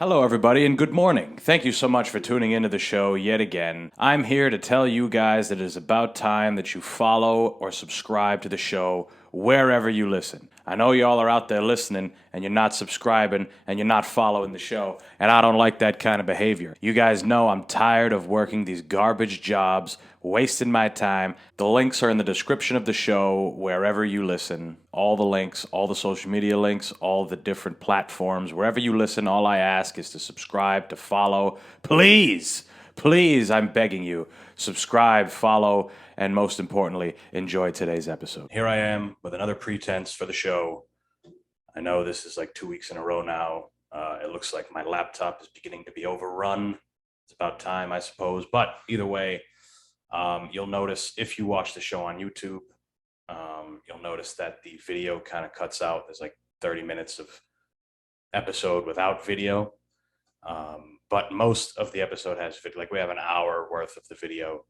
Hello, everybody, and good morning. Thank you so much for tuning into the show yet again. I'm here to tell you guys that it is about time that you follow or subscribe to the show wherever you listen. I know y'all are out there listening and you're not subscribing and you're not following the show, and I don't like that kind of behavior. You guys know I'm tired of working these garbage jobs, wasting my time. The links are in the description of the show wherever you listen. All the links, all the social media links, all the different platforms. Wherever you listen, all I ask is to subscribe, to follow. Please, please, I'm begging you, subscribe, follow, and most importantly, enjoy today's episode. Here I am with another pretense for the show. I know this is like 2 weeks in a row now. It looks like my laptop is beginning to be overrun. It's about time, I suppose. But either way, you'll notice if you watch the show on YouTube, you'll notice that the video kind of cuts out. There's like 30 minutes of episode without video. But most of the episode has video. Like we have an hour worth of the video.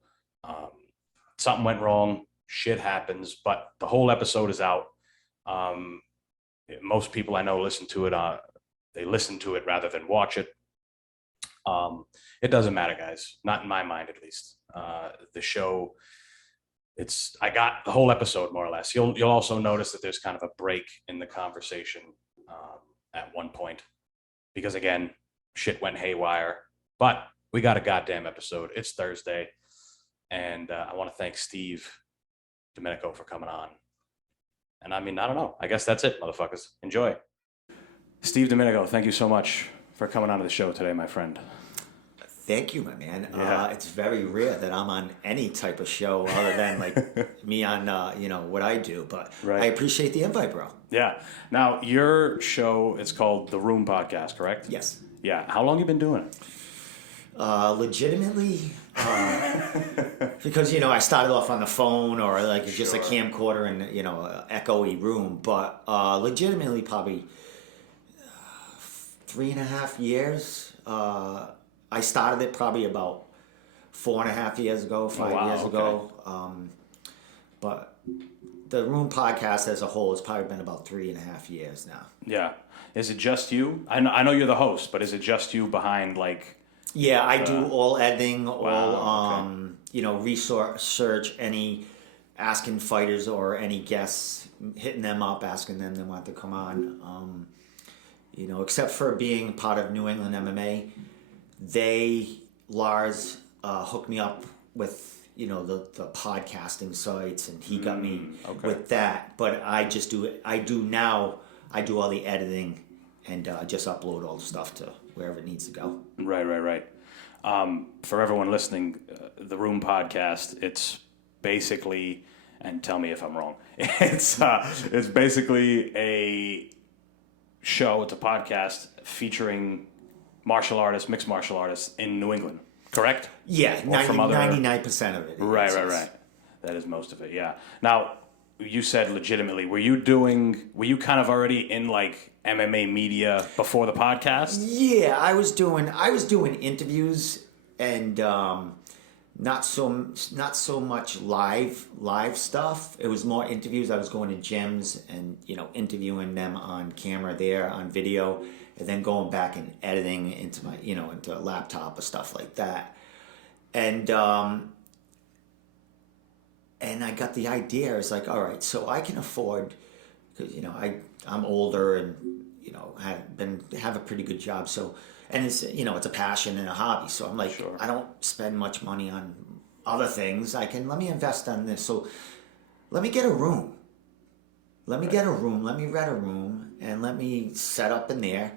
Something went wrong. Shit happens. But the whole episode is out. Most people I know listen to it. They listen to it rather than watch it. It doesn't matter, guys. Not in my mind, at least. The show, I got the whole episode more or less. You'll also notice that there's kind of a break in the conversation at one point because again, shit went haywire. But we got a goddamn episode. It's Thursday, and I want to thank Steve Domenico for coming on. And I mean, I don't know. I guess that's it, motherfuckers. Enjoy. Steve Domenico, thank you so much for coming on to the show today, my friend. Thank you, my man. Yeah. It's very rare that I'm on any type of show other than like me on, what I do. But Right. I appreciate the invite, bro. Yeah. Now, your show, it's called The Room Podcast, correct? Yes. Yeah. How long you been doing it? Legitimately, because I started off on the phone or like just a camcorder in an echoey room, but legitimately probably 3.5 years. I started it probably about 4.5 years ago, 5 years ago. But the Room Podcast as a whole has probably been about 3.5 years now. Yeah. Is it just you? I know you're the host, but is it just you behind like? Yeah, I do all editing, Wow, research, any asking fighters or any guests, hitting them up, asking them they want to come on. Except for being part of New England MMA, Lars hooked me up with the podcasting sites, and he got me with that. But I do all the editing and just upload all the stuff to wherever it needs to go. Right. For everyone listening, the Room Podcast, it's basically, and tell me if I'm wrong, it's basically a show, it's a podcast featuring martial artists, mixed martial artists in New England, correct? Yeah, 99% of it. Right. That is most of it, yeah. Now, you said legitimately, were you kind of already in like MMA media before the podcast? Yeah, I was doing interviews and not so much live stuff. It was more interviews. I was going to gyms and interviewing them on camera there on video, and then going back and editing into my into a laptop or stuff like that. And I got the idea. It's like, all right, so I can afford, because I'm older and have a pretty good job. So, and it's it's a passion and a hobby. So I'm like, I don't spend much money on other things. Let me invest on this. So let me get a room. Let me rent a room, and let me set up in there,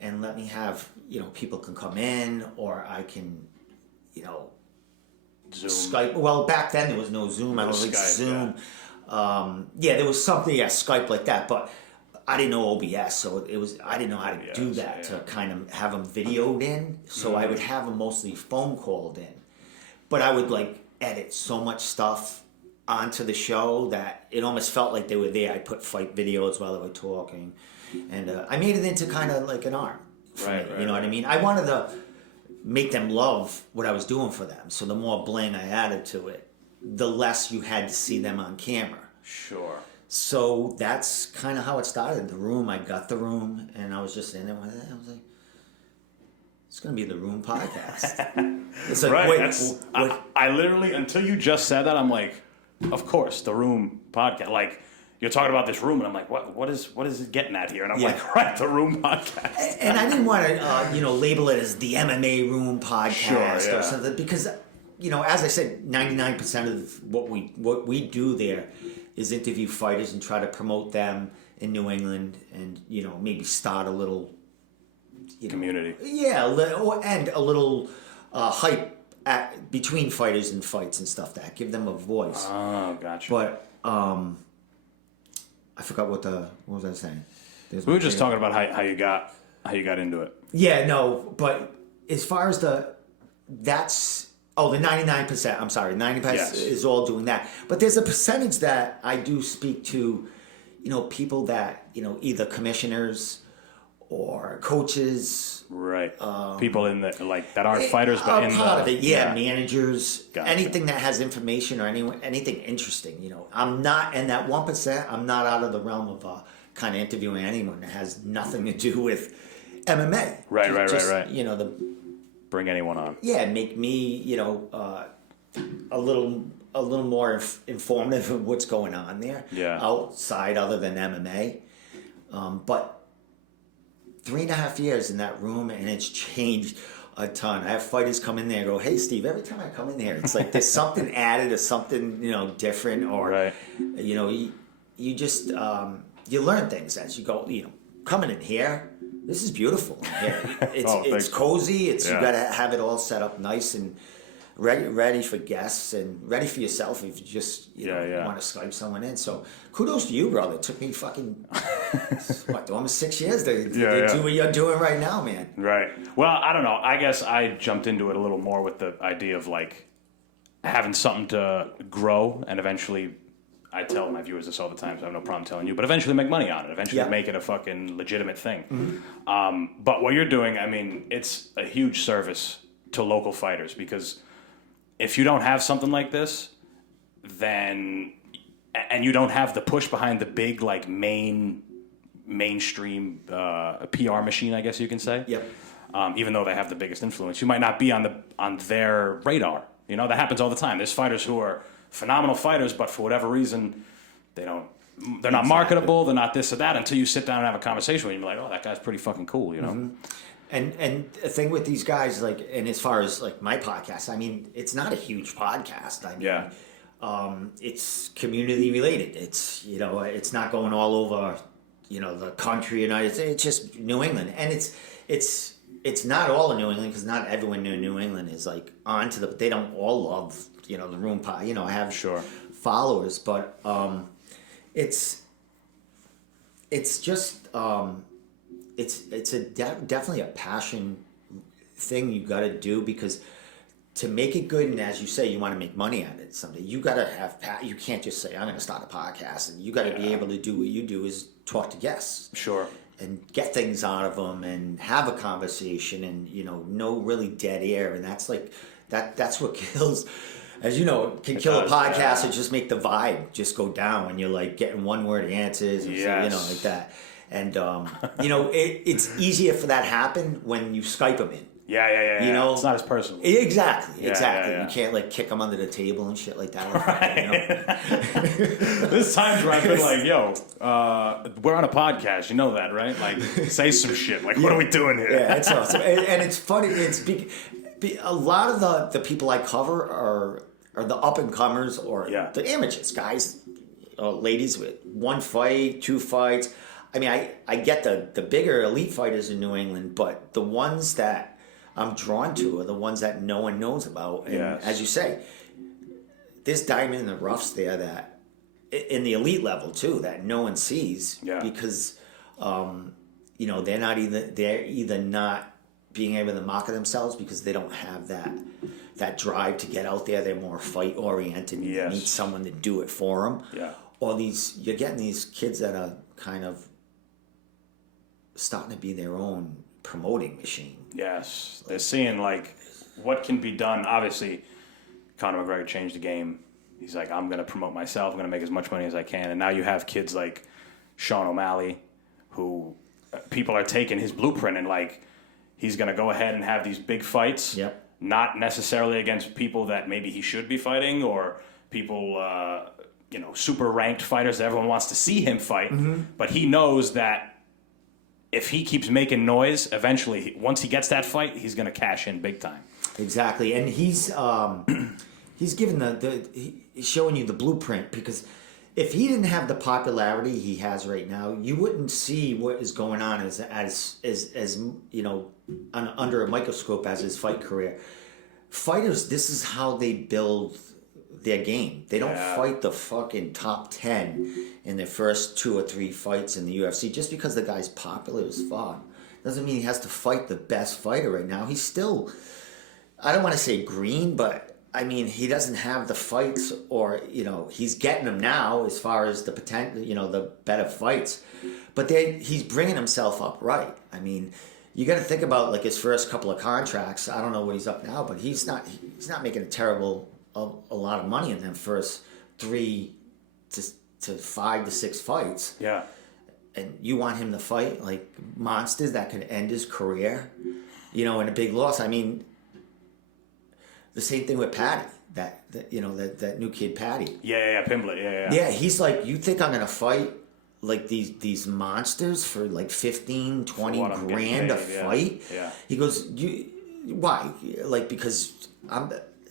and let me have people can come in, or I can Zoom. Skype. Well, back then there was no Zoom. I don't think Zoom. Yeah. There was something, Skype like that, but I didn't know OBS, so I didn't know how to do that to kind of have them videoed in. So I would have them mostly phone called in, but I would like edit so much stuff onto the show that it almost felt like they were there. I put fight videos while they were talking, and I made it into kind of like an art. Right. What I mean? I wanted to make them love what I was doing for them. So the more bling I added to it, the less you had to see them on camera. Sure. So that's kind of how it started. The room, I got the room, and I was just in there with it. I was like, it's going to be the Room podcast. It's like, right. wait. I literally, until you just said that, I'm like, of course, the Room podcast. Like, you're talking about this room, and I'm like, what is it getting at here? And I'm like, right, the Room podcast. And I didn't want to, label it as the MMA Room podcast or something, because, as I said, 99% of what we do there is interview fighters and try to promote them in New England, and maybe start a little community. And a little hype between fighters and fights and stuff, that give them a voice. Oh, gotcha. But I forgot what was I saying? We were just talking about how you got into it. Yeah, no, but as far as the 99%. I'm sorry, 90% is all doing that. But there's a percentage that I do speak to, people that either commissioners or coaches. Right. People in the that aren't fighters, but in part of it. Yeah, managers. Gotcha. Anything that has information or anything interesting. I'm not, and that 1%. I'm not out of the realm of kind of interviewing anyone that has nothing to do with MMA. Right. Bring anyone on. Yeah, make me a little more informative of what's going on there. Yeah. Outside other than MMA, but 3.5 years in that room, and it's changed a ton. I have fighters come in there and go, "Hey, Steve, every time I come in here, it's like there's something added or something, different, or, you just, you learn things as you go, coming in here, this is beautiful. It's cozy. You got to have it all set up nice and ready for guests and ready for yourself if you just want to Skype someone in. So kudos to you, brother. It took me fucking almost 6 years to do what you're doing right now, man. Right. Well, I don't know. I guess I jumped into it a little more with the idea of having something to grow, and eventually, I tell my viewers this all the time, so I have no problem telling you, but eventually make money on it. Eventually make it a fucking legitimate thing. Mm-hmm. But what you're doing, I mean, it's a huge service to local fighters, because if you don't have something like this, and you don't have the push behind the big, mainstream PR machine, I guess you can say. Yep. Even though they have the biggest influence, you might not be on their radar. That happens all the time. There's fighters who are phenomenal fighters, but for whatever reason, they're not marketable. They're not this or that until you sit down and have a conversation with them. You're like, oh, that guy's pretty fucking cool, Mm-hmm. And the thing with these guys, and as far as my podcast, I mean, it's not a huge podcast. I mean, it's community related. It's it's not going all over the country. It's just New England, and it's not all in New England, because not everyone in New England is onto they don't all love the Room pod. I have followers, but it's just. It's definitely a passion thing you got to do, because to make it good, and as you say, you want to make money at it someday, you got to have you can't just say, I'm going to start a podcast, and you got to be able to do what you do, is talk to guests. Sure. And get things out of them and have a conversation, and no really dead air, and that's that's what kills. As you know, can kill a podcast, or just make the vibe just go down when you're getting one word answers, and like that. And it's easier for that to happen when you Skype them in. Yeah. It's not as personal. Exactly. Yeah. You can't kick them under the table and shit like that. Right. There's times where I've been yo, we're on a podcast. You know that, right? Say some shit. What are we doing here? Yeah, it's awesome. And it's funny. It's a lot of the people I cover are the up and comers, or the amateurs, guys, ladies with 1 fight, 2 fights. I mean, I get the bigger elite fighters in New England, but the ones that I'm drawn to are the ones that no one knows about. And as you say, there's diamond in the roughs there that, in the elite level too, that no one sees, because they're either not being able to market themselves because they don't have that drive to get out there. They're more fight oriented. You need someone to do it for them. Yeah. Or you're getting these kids that are kind of starting to be their own promoting machine. Yes. They're seeing what can be done. Obviously, Conor McGregor changed the game. He's I'm going to promote myself. I'm going to make as much money as I can. And now you have kids like Sean O'Malley, who people are taking his blueprint and he's going to go ahead and have these big fights. Yep. Not necessarily against people that maybe he should be fighting, or people, super ranked fighters that everyone wants to see him fight. Mm-hmm. But he knows that if he keeps making noise, eventually, once he gets that fight, he's going to cash in big time. Exactly, and he's given he's showing you the blueprint, because if he didn't have the popularity he has right now, you wouldn't see what is going on as under a microscope as his fight career. Fighters, this is how they build their game. They don't fight the fucking top 10 in their first 2 or 3 fights in the UFC. Just because the guy's popular as fuck doesn't mean he has to fight the best fighter right now. He's still, I don't want to say green, but I mean, he doesn't have the fights, or, he's getting them now as far as the potential, the better fights. But he's bringing himself up right. I mean, you got to think about like his first couple of contracts. I don't know what he's up now, but he's not making a lot of money in them first 3 to 5 to 6 fights. Yeah. And you want him to fight like monsters that could end his career, in a big loss. I mean, the same thing with Patty, that new kid Patty. Yeah, Pimblett, yeah. Yeah, he's like, you think I'm gonna fight like these monsters for like 15, 20 grand a fight? Yeah. He goes, why? Like, because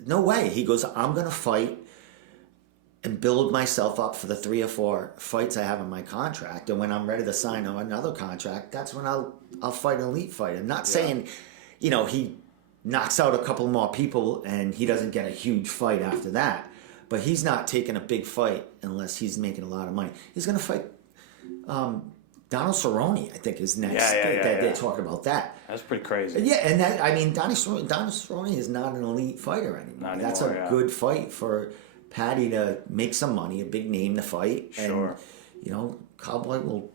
no way. He goes, I'm gonna fight and build myself up for the 3 or 4 fights I have in my contract, and when I'm ready to sign another contract, that's when I'll fight an elite fighter. I'm not saying, he knocks out a couple more people and he doesn't get a huge fight after that, but he's not taking a big fight unless he's making a lot of money. He's going to fight Donald Cerrone, I think, is next. They're talking about that. That's pretty crazy. Yeah, and Donald Cerrone is not an elite fighter anymore. That's a good fight for Patty to make some money, a big name to fight. Sure. And, Cowboy will,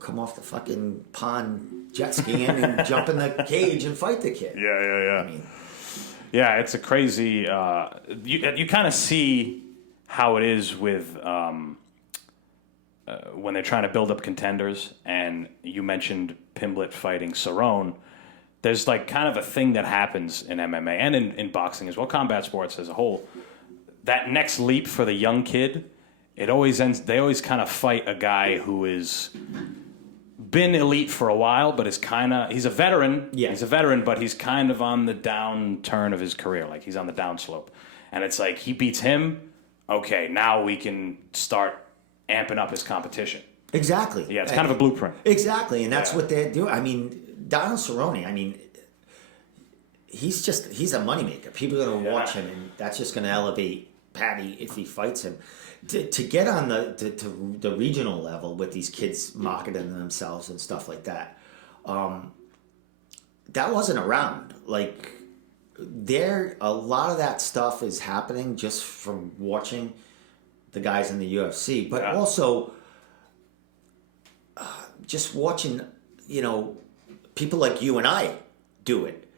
come off the fucking pond jet skiing and jump in the cage and fight the kid. Yeah. I mean, yeah, it's a crazy. You kind of see how it is with when they're trying to build up contenders, and you mentioned Pimblett fighting Cerrone. There's like kind of a thing that happens in MMA and in boxing as well, combat sports as a whole. That next leap for the young kid, it always ends. They always kind of fight a guy who is been elite for a while, but he's a veteran. Yeah. He's a veteran, but he's kind of on the downturn of his career. Like, he's on the downslope. And it's like, he beats him. Okay, now we can start amping up his competition. Exactly. Yeah, it's kind of a blueprint. Exactly, and that's what they're doing. I mean, Donald Cerrone, he's a moneymaker. People are going to watch him, and that's just going to elevate Patty if he fights him. To get on the regional level with these kids marketing themselves and stuff like that, that wasn't around. Like, a lot of that stuff is happening just from watching the guys in the UFC, but also just watching, people like you and I do it.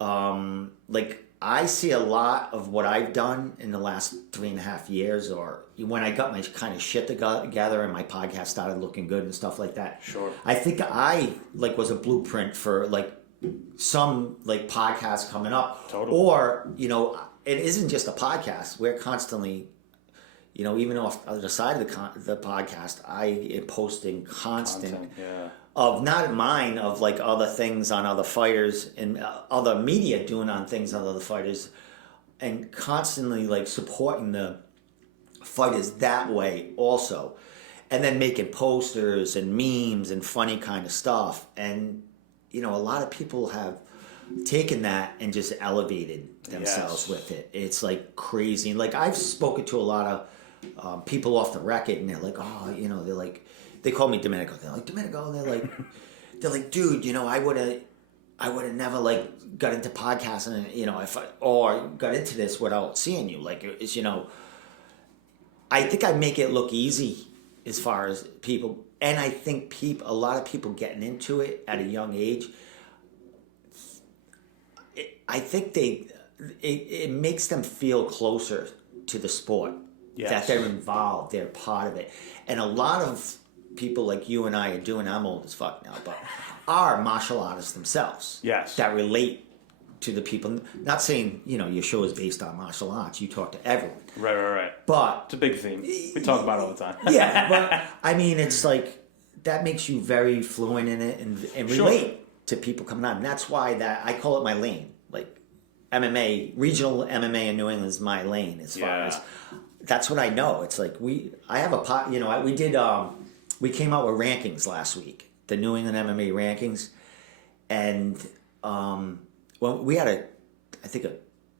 Like, I see a lot of what I've done in the last 3.5 years, or when I got my kind of shit together and my podcast started looking good and stuff like that. Sure. I think I was a blueprint for some podcasts coming up. Totally. Or, it isn't just a podcast. We're constantly, even off the side of the podcast, I am posting constant of not mine, of other things on other fighters and other media doing on things on other fighters, and constantly supporting the fighters that way also, and then making posters and memes and funny kind of stuff. And a lot of people have taken that and just elevated themselves with it. It's crazy. I've spoken to a lot of people off the record, and they're like, oh, they call me Domenico. They're like, Domenico. They're like, dude, I would have never got into podcasting, or got into this without seeing you. It's, I think I make it look easy as far as people, and I think a lot of people getting into it at a young age, I think it makes them feel closer to the sport. Yes. That they're involved, they're part of it. And a lot of people like you and I are doing, I'm old as fuck now, but are martial artists themselves. Yes. That relate to the people. Not saying, your show is based on martial arts. You talk to everyone. Right. But it's a big theme. We talk about it all the time. Yeah, but I mean, it's like, that makes you very fluent in it and relate to people coming on. And that's why I call it my lane. Like, MMA, regional MMA in New England is my lane as far as, that's what I know. It's like, I have a pot, we came out with rankings last week, the New England MMA rankings. And, we had I think a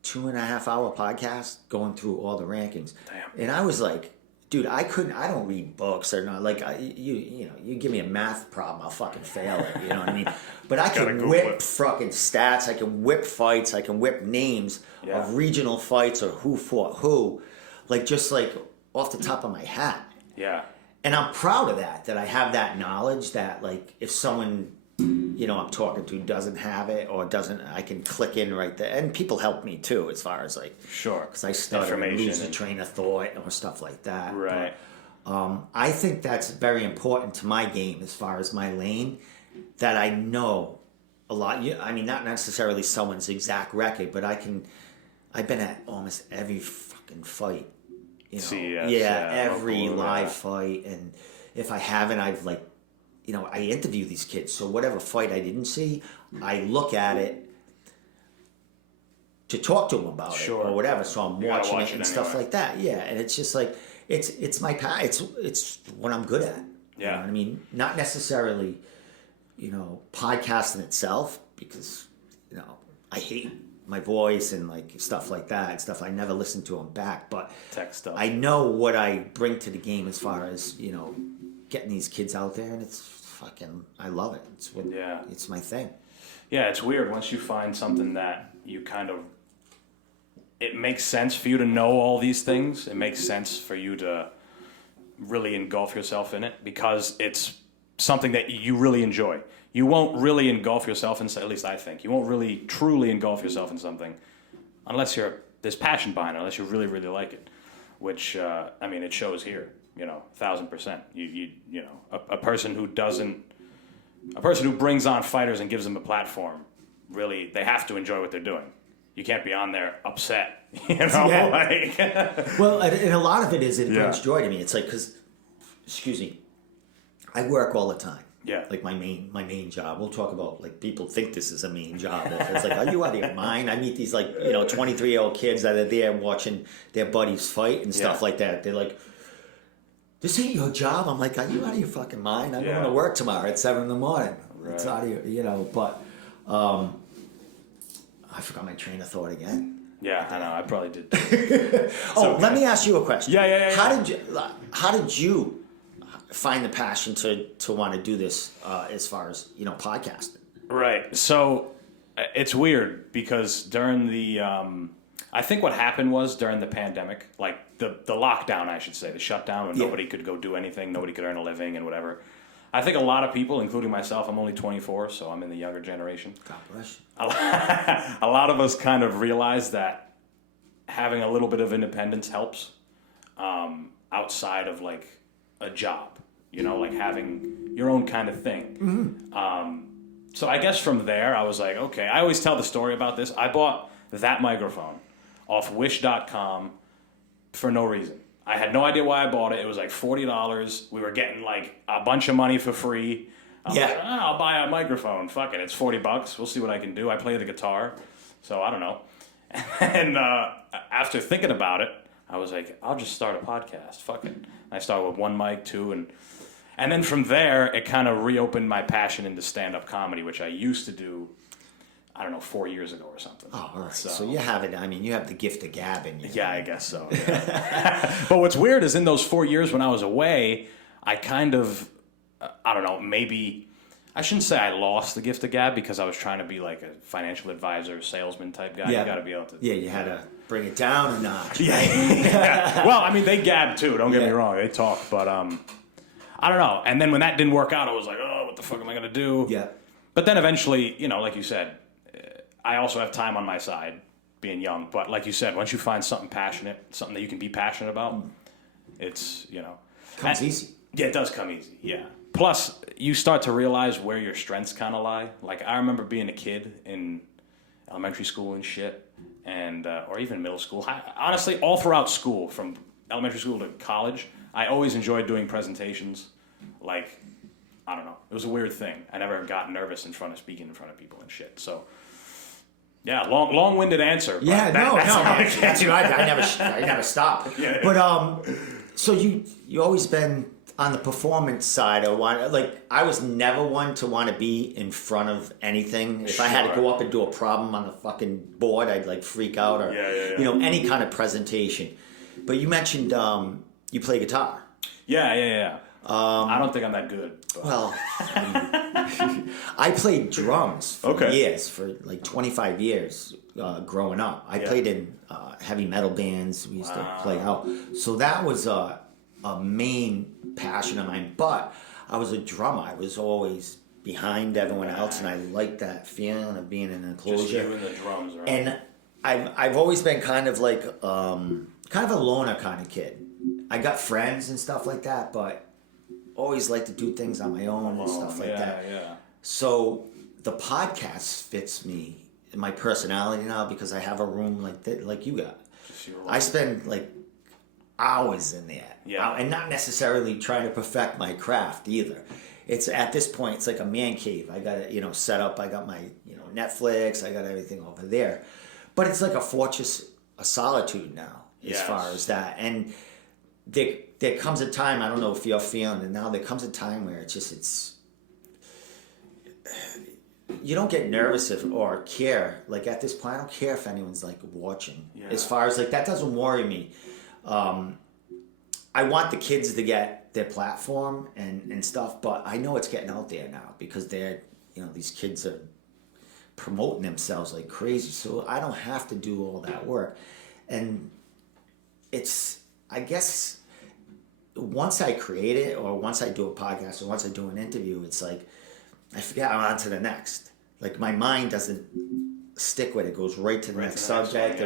2.5 hour podcast going through all the rankings. Damn. And I was like, dude, I don't read books or not. Like, you give me a math problem, I'll fucking fail it. You know what I mean? But I can whip fucking stats. I can whip fights. I can whip names of regional fights or who fought who, just off the top of my hat. Yeah. And I'm proud of that I have that knowledge that, like, if someone, I'm talking to doesn't have it or doesn't, I can click in right there. And people help me too, as far as, like, sure, because I stutter and lose a train of thought or stuff like that. Right. But, I think that's very important to my game as far as my lane, that I know a lot. I mean, not necessarily someone's exact record, but I've been at almost every fucking fight. Every live fight. And if I haven't, I've I interview these kids. So whatever fight I didn't see, I look at it to talk to them about it or whatever. So I'm watching it and stuff like that. Yeah, and it's just like it's my it's what I'm good at. Yeah, you know what I mean, not necessarily, podcasting itself, because I hate my voice and stuff like that and stuff. I never listen to them back, but tech stuff. I know what I bring to the game as far as getting these kids out there, and it's fucking, I love it. It's my thing. Yeah, it's weird once you find something that you kind of, it makes sense for you to know all these things. It makes sense for you to really engulf yourself in it because it's something that you really enjoy. You won't really engulf yourself in, at least I think, you won't really truly engulf yourself in something unless there's passion behind it, unless you really, really like it, which, it shows here. 1,000%. A person who brings on fighters and gives them a platform, really, they have to enjoy what they're doing. You can't be on there upset, Well, and a lot of it is, it brings joy to me. It's like, because, excuse me, I work all the time. Yeah. Like my main job. We'll talk about, people think this is a main job. It's like, are you out of your mind? I meet these 23-year-old kids that are there watching their buddies fight and stuff like that. They're like, this ain't your job. I'm like, are you out of your fucking mind? I'm going to work tomorrow at 7 a.m. Right. It's out of your, but I forgot my train of thought again. Yeah, I know. I probably did. Let me ask you a question. Yeah. How did you find the passion to want to do this as far as, podcasting? Right. So it's weird because during the, I think what happened was during the pandemic, the lockdown, I should say, the shutdown when nobody could go do anything, nobody could earn a living and whatever. I think a lot of people, including myself, I'm only 24, so I'm in the younger generation. God bless you. A lot of us kind of realized that having a little bit of independence helps outside of a job, having your own kind of thing. Mm-hmm. So I guess from there, I was like, okay, I always tell the story about this. I bought that microphone off wish.com for no reason. I had no idea why I bought it. It was $40. We were getting a bunch of money for free. I'll buy a microphone. Fuck it. It's $40. We'll see what I can do. I play the guitar, so I don't know. And after thinking about it, I was like, I'll just start a podcast. Fuck it. I started with one mic, two, and then from there, it kind of reopened my passion into stand-up comedy, which I used to do, 4 years ago or something. Oh, all right. So you have it. You have the gift of gab in you. Yeah, I guess so. Yeah. But what's weird is in those 4 years when I was away, I kind of, maybe, I shouldn't say I lost the gift of gab because I was trying to be like a financial advisor, salesman type guy. Yeah. You got to be able to. Yeah, you had to bring it down a notch. Yeah. Well, they gab too. Don't get me wrong. They talk. But I don't know. And then when that didn't work out, I was like, oh, what the fuck am I going to do? Yeah. But then eventually, like you said, I also have time on my side, being young. But like you said, once you find something passionate, something that you can be passionate about, it's, Comes easy. Yeah, it does come easy, yeah. Plus, you start to realize where your strengths kind of lie. Like, I remember being a kid in elementary school and shit, and or even middle school. Honestly, all throughout school, from elementary school to college, I always enjoyed doing presentations. Like, I don't know. It was a weird thing. I never got nervous speaking in front of people and shit. So, yeah, long-winded answer. Yeah, that's I never stop. Yeah. But so you always been on the performance side, or I was never one to want to be in front of anything. If I had to go up and do a problem on the fucking board, I'd like freak out, or any kind of presentation. But you mentioned you play guitar. Yeah. I don't think I'm that good. But. Well, I played drums for years, for like 25 years growing up. I played in heavy metal bands. We used to play out. So that was a main passion of mine. But I was a drummer. I was always behind everyone else, and I liked that feeling of being in an enclosure. Just you and the drums, right? And I've always been kind of like kind of a loner kind of kid. I got friends and stuff like that, but always like to do things on my own and stuff like that. Yeah. So the podcast fits me in my personality now, because I have a room like that, like you got. I spend like hours in there, and not necessarily trying to perfect my craft either. It's at this point, it's like a man cave. I got it, set up. I got my, Netflix. I got everything over there, but it's like a fortress of solitude now, as far as that. And there comes a time, I don't know if you're feeling it now, there comes a time where you don't get nervous or care. Like at this point, I don't care if anyone's like watching. Yeah. As far as like, that doesn't worry me. I want the kids to get their platform and stuff, but I know it's getting out there now, because these kids are promoting themselves like crazy. So I don't have to do all that work. And I guess once I create it, or once I do a podcast, or once I do an interview, it's like I forget, I'm on to the next. Like my mind doesn't stick with it; goes right to the next subject.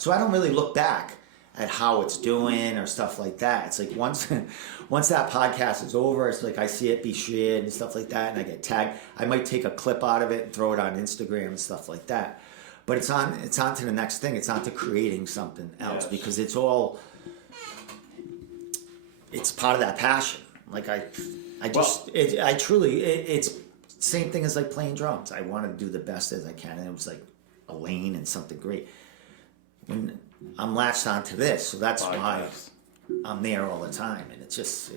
So I don't really look back at how it's doing or stuff like that. It's like once that podcast is over, it's like I see it be shared and stuff like that, and I get tagged. I might take a clip out of it and throw it on Instagram and stuff like that. But it's on to the next thing. It's on to creating something else, because it's part of that passion. Like it's same thing as like playing drums. I want to do the best as I can, and it was like a lane and something great. When I'm latched onto this, so that's why I'm there all the time, and it's just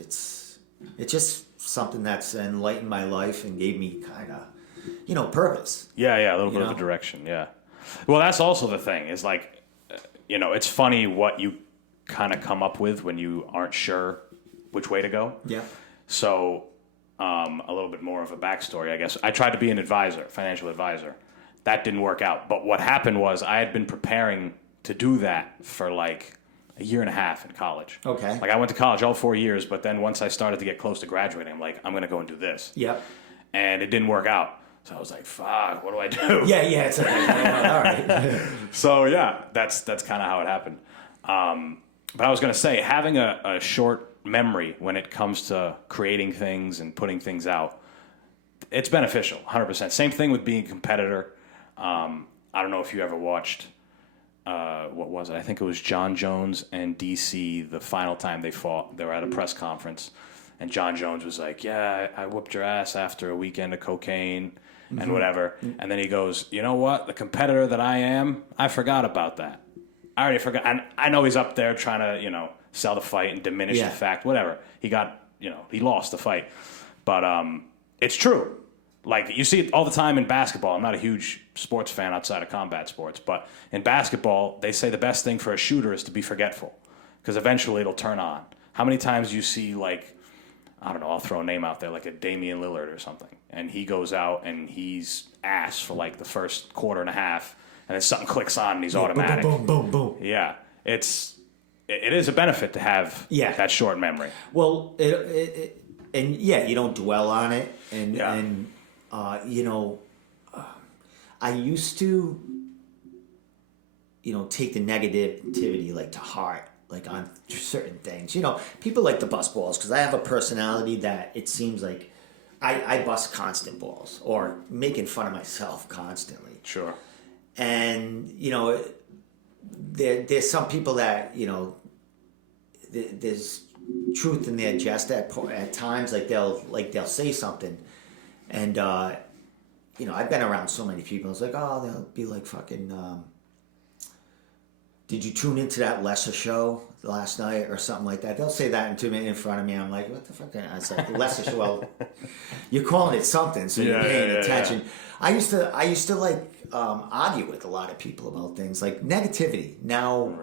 something that's enlightened my life and gave me kind of, purpose. Yeah, a little bit of a direction. Yeah. Well, that's also the thing. Is like, it's funny what you kind of come up with when you aren't sure which way to go. Yeah. So, a little bit more of a backstory, I guess. I tried to be an advisor, financial advisor. That didn't work out. But what happened was I had been preparing to do that for like a year and a half in college. Okay. Like I went to college all 4 years, but then once I started to get close to graduating, I'm like, I'm going to go and do this. Yep. And it didn't work out. So I was like, fuck, what do I do? Yeah, it's like, all right. So yeah, that's kind of how it happened. But I was going to say, having a short memory when it comes to creating things and putting things out, it's beneficial, 100%. Same thing with being a competitor. I don't know if you ever watched, what was it? I think it was John Jones and DC, the final time they fought. They were at a press conference, and John Jones was like, yeah, I whooped your ass after a weekend of cocaine and whatever. And then he goes, you know what? The competitor that I am, I forgot about that. I already forgot. And I know he's up there trying to, sell the fight and diminish the fact, whatever. He got, he lost the fight. But it's true. Like, you see it all the time in basketball. I'm not a huge sports fan outside of combat sports, but in basketball, they say the best thing for a shooter is to be forgetful, because eventually it'll turn on. How many times do you see, like, I don't know, I'll throw a name out there, like a Damian Lillard or something, and he goes out and he's ass for, like, the first quarter and a half, and then something clicks on and he's automatic. Boom, boom, boom, boom. Yeah. It is a benefit to have that short memory. Well, and you don't dwell on it, and I used to, take the negativity like to heart, like on certain things. You know, people like to bust balls because I have a personality that it seems like I bust constant balls or making fun of myself constantly. Sure. And, you know, there's some people that, you know, there's truth in their jest at times. Like they'll say something, and you know, I've been around so many people. It's like, oh, they'll be like, fucking, did you tune into that Lesser show last night or something like that? They'll say that in front of me. I'm like, what the fuck? I was like, Lesser show. Well, you're calling it something, so you're paying attention. Yeah. I used to like argue with a lot of people about things like negativity. Now,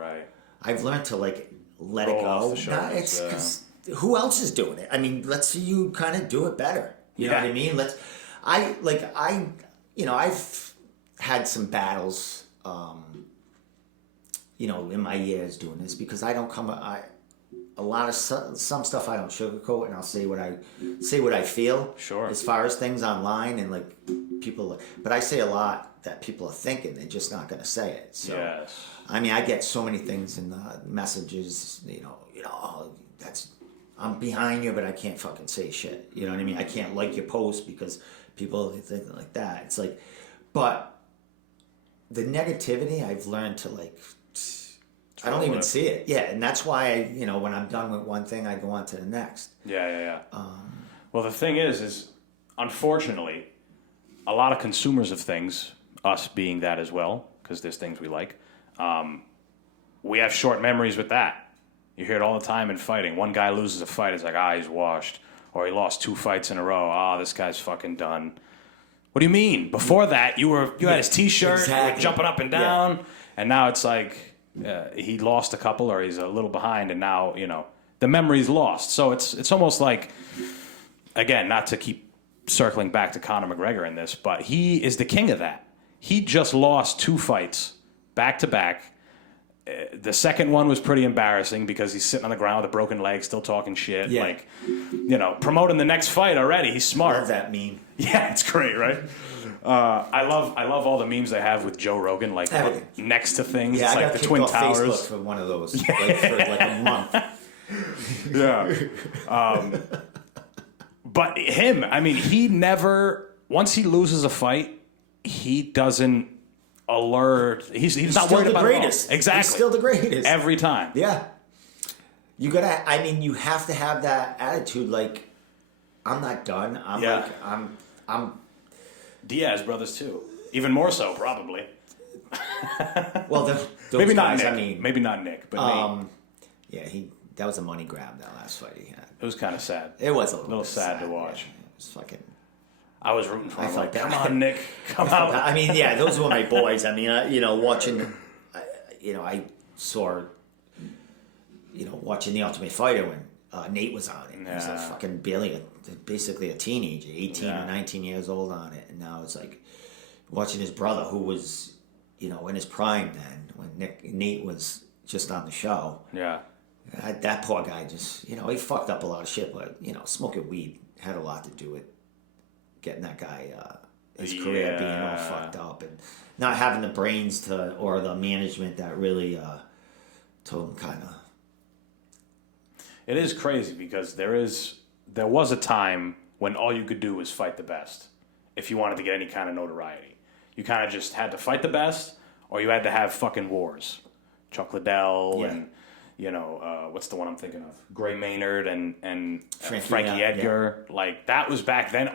I've learned to like let it go. Nah, it's cause who else is doing it? I mean, let's see you kind of do it better. You know what I mean? You know, I've had some battles, you know, in my years doing this because I don't come. A lot of some stuff I don't sugarcoat, and I'll say what I feel. Sure. As far as things online and like people, but I say a lot that people are thinking. They're just not going to say it. So, yes. I mean, I get so many things in the messages. You know, oh, I'm behind you, but I can't fucking say shit. You know what I mean? I can't like your post because people think like that. It's like, but the negativity I've learned to like. I don't even see it. Yeah, and that's why you know, when I'm done with one thing, I go on to the next. Yeah. Well, the thing is unfortunately, a lot of consumers of things, us being that as well, because there's things we like, we have short memories with that. You hear it all the time in fighting. One guy loses a fight, it's like, he's washed. Or he lost 2 fights in a row. This guy's fucking done. What do you mean? Before that, you had his T-shirt, you were jumping up and down, and now it's like, he lost a couple or he's a little behind, and now, you know, the memory's lost. So it's almost like, again, not to keep circling back to Conor McGregor in this, but he is the king of that. He just lost 2 fights back to back. The second one was pretty embarrassing because he's sitting on the ground with a broken leg, still talking shit. Yeah. Like, you know, promoting the next fight already. He's smart. I love that meme. Yeah, it's great, right? I love all the memes they have with Joe Rogan, like next to things. Yeah, it's I like got the Twin off Towers. Facebook for one of those, like for like a month. Yeah. But him, I mean, he never. Once he loses a fight, he doesn't alert. He's not worried about it. Exactly. He's still the greatest every time. Yeah. You gotta. I mean, you have to have that attitude. Like, I'm not done. I'm. Diaz brothers too, even more so probably. Well, those maybe guys, not Nick. I mean, maybe not Nick, but yeah, that was a money grab that last fight he had. It was kind of sad. It was a little sad to watch. Yeah, it was fucking. I was rooting for him. Like, come on, Nick, come out. I mean, yeah, those were my boys. I mean, you know, watching. You know, I saw. You know, watching The Ultimate Fighter when Nate was on it. He was a fucking basically a teenager, 18 or 19 years old on it. And now it's like watching his brother, who was, you know, in his prime then, when Nate was just on the show. Yeah. That poor guy just, you know, he fucked up a lot of shit, but, you know, smoking weed had a lot to do with getting that guy, his career being all fucked up and not having the brains or the management that really told him kind of. It is crazy because there was a time when all you could do was fight the best if you wanted to get any kind of notoriety. You kind of just had to fight the best, or you had to have fucking wars. Chuck Liddell and, you know, what's the one I'm thinking of? Gray Maynard and Frankie Edgar. Yeah. Like, that was back then.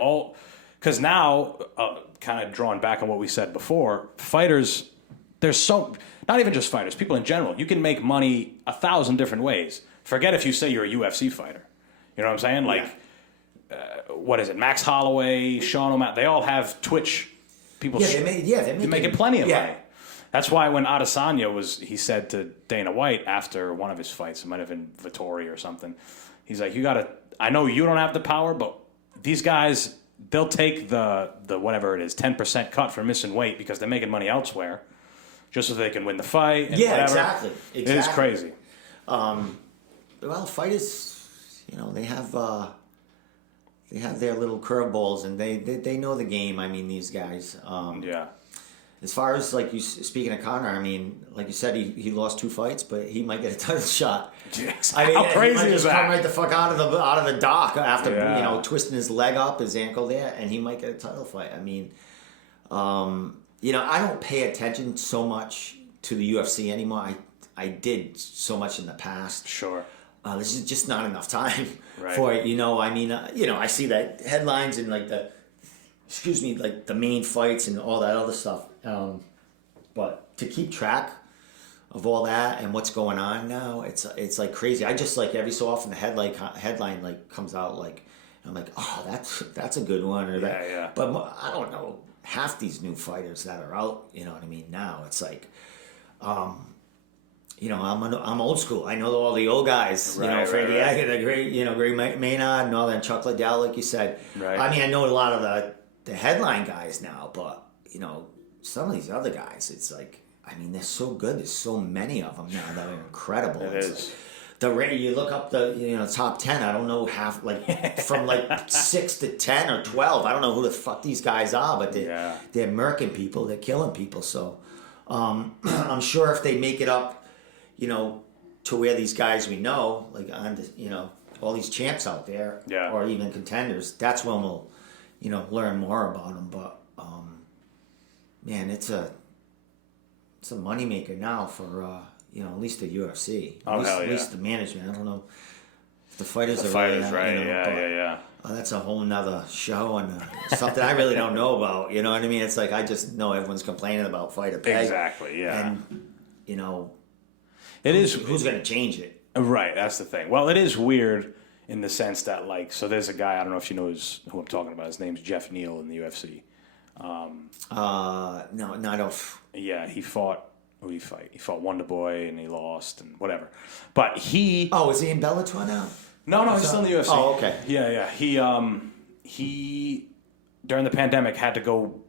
Because now, kind of drawing back on what we said before, fighters, there's not even just fighters, people in general, you can make money 1,000 different ways. Forget if you say you're a UFC fighter. You know what I'm saying? Like, what is it? Max Holloway, Sean O'Malley, they all have Twitch. People, they're making plenty of money. That's why when Adesanya he said to Dana White after one of his fights, it might have been Vittori or something, he's like, I know you don't have the power, but these guys, they'll take the whatever it is, 10% cut for missing weight because they're making money elsewhere just so they can win the fight. And whatever. Exactly. It is crazy. Well, fighters, you know, they have their little curveballs, and they know the game. I mean, these guys. as far as like you speaking of Conor, I mean, like you said, he lost 2 fights, but he might get a title shot. Yes. I mean, How crazy he might is just that? come right the fuck out of the dock after Yeah. twisting his leg up, his ankle there, and he might get a title fight. I mean, I don't pay attention so much to the UFC anymore. I did so much in the past. Sure. This is just not enough time Right. for it. I mean, I see that headlines and like like the main fights and all that other stuff. But to keep track of all that and what's going on now, it's like crazy. I just like every so often the headline like comes out like, I'm like, oh, that's a good one or that. Yeah. But I don't know half these new fighters that are out. You know what I mean? Now it's like, I'm old school. I know all the old guys. Right, Frankie right. Aguirre, the great Maynard, and all that, Chuck Liddell, like you said. Right. I mean, I know a lot of the headline guys now, but some of these other guys, it's like, I mean, they're so good. There's so many of them now that are incredible. It It's is. like, you look up the top 10. I don't know half from 6 to 10 or 12. I don't know who the fuck these guys are, but they're murking people. They're killing people. So I'm sure if they make it up, to where these guys we know, like all these champs out there, or even contenders, that's when we'll, learn more about them. But man, it's a moneymaker now for at least the UFC. At least the management. I don't know if the fighters are Fighters, really, right? Yeah. That's a whole nother show and something I really don't know about. You know what I mean? It's like I just know everyone's complaining about fighter pay. Exactly. Yeah. And it is. Who's going to change it? Right. That's the thing. Well, it is weird in the sense that so there's a guy, I don't know if you know who I'm talking about. His name's Jeff Neal in the UFC. No, not off. Yeah, he fought. Who did he fight? He fought Wonder Boy and he lost and whatever. But he. Oh, is he in Bellator now? No, he's still in the UFC. Oh, okay. Yeah. He during the pandemic had to go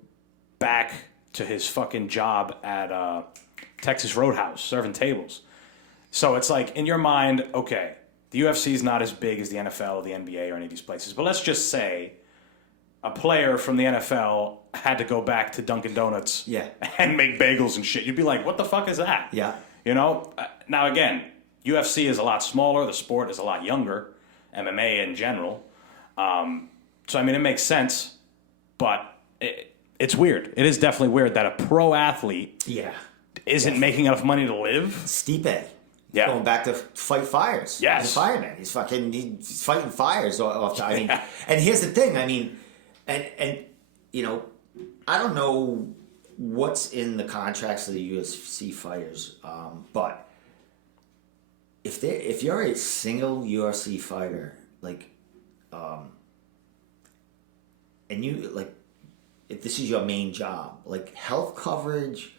back to his fucking job at Texas Roadhouse serving tables. So it's like in your mind, okay, the UFC is not as big as the NFL or the NBA or any of these places, but let's just say a player from the NFL had to go back to Dunkin' Donuts and make bagels and shit. You'd be like, what the fuck is that? Yeah. Now again, UFC is a lot smaller. The sport is a lot younger. MMA in general. So, I mean, it makes sense, but it's weird. It is definitely weird that a pro athlete isn't making enough money to live. Stipe. Yeah. Going back to fight fires. Yes. He's a fireman. He's fighting fires. I mean, and here's the thing. I mean, and I don't know what's in the contracts of the UFC fighters, but if you're a single UFC fighter, and you if this is your main job, health coverage,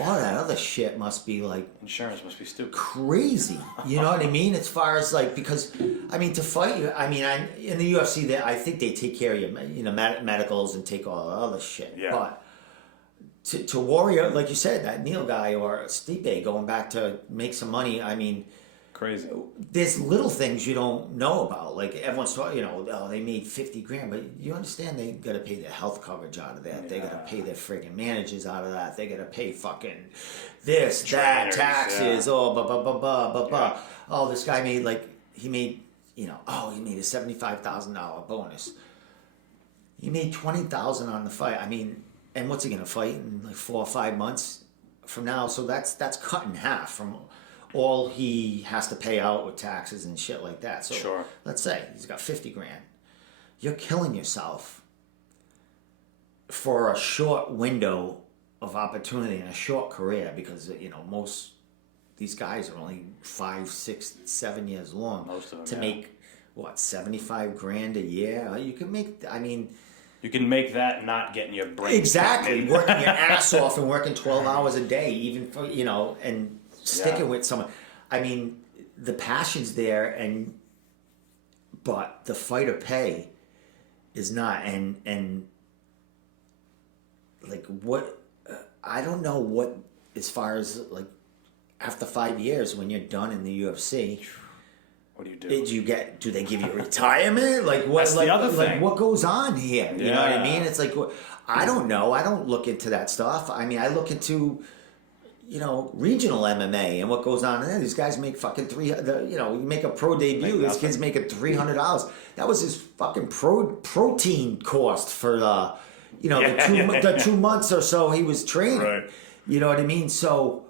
all that other shit must be Insurance must be stupid. Crazy. You know what I mean? As far as because I mean to fight you, I mean in the UFC I think they take care of your medicals and take all the other shit. Yeah. But to warrior, like you said, that Neal guy or Stipe going back to make some money, I mean, crazy. There's little things you don't know about. Like everyone's talking, they made $50,000, but you understand they got to pay their health coverage out of that. Yeah. They got to pay their friggin' managers out of that. They got to pay fucking this, Trainers, taxes. Oh, this guy made he made a $75,000 bonus. He made $20,000 on the fight. I mean, and what's he gonna fight in 4 or 5 months from now? So that's cut in half from all he has to pay out with taxes and shit like that. So sure. Let's say he's got $50,000. You're killing yourself for a short window of opportunity and a short career because most these guys are only 5, 6, 7 years long. Most of them to make $75,000 a year. You can make. I mean. You can make that not getting your brain. Exactly, working your ass off and working 12 hours a day, even for and sticking with someone. I mean, the passion's there, but the fighter pay is not. And what I don't know what as far as after 5 years when you're done in the UFC, What do you do? Do they give you retirement? Like what? That's the other thing. Like what goes on here? You know what I mean? It's like I don't know. I don't look into that stuff. I mean, I look into regional MMA and what goes on in there. These guys make fucking you make a pro debut. This kid's making $300. That was his fucking protein cost for the the 2 months or so he was training. Right. You know what I mean? So,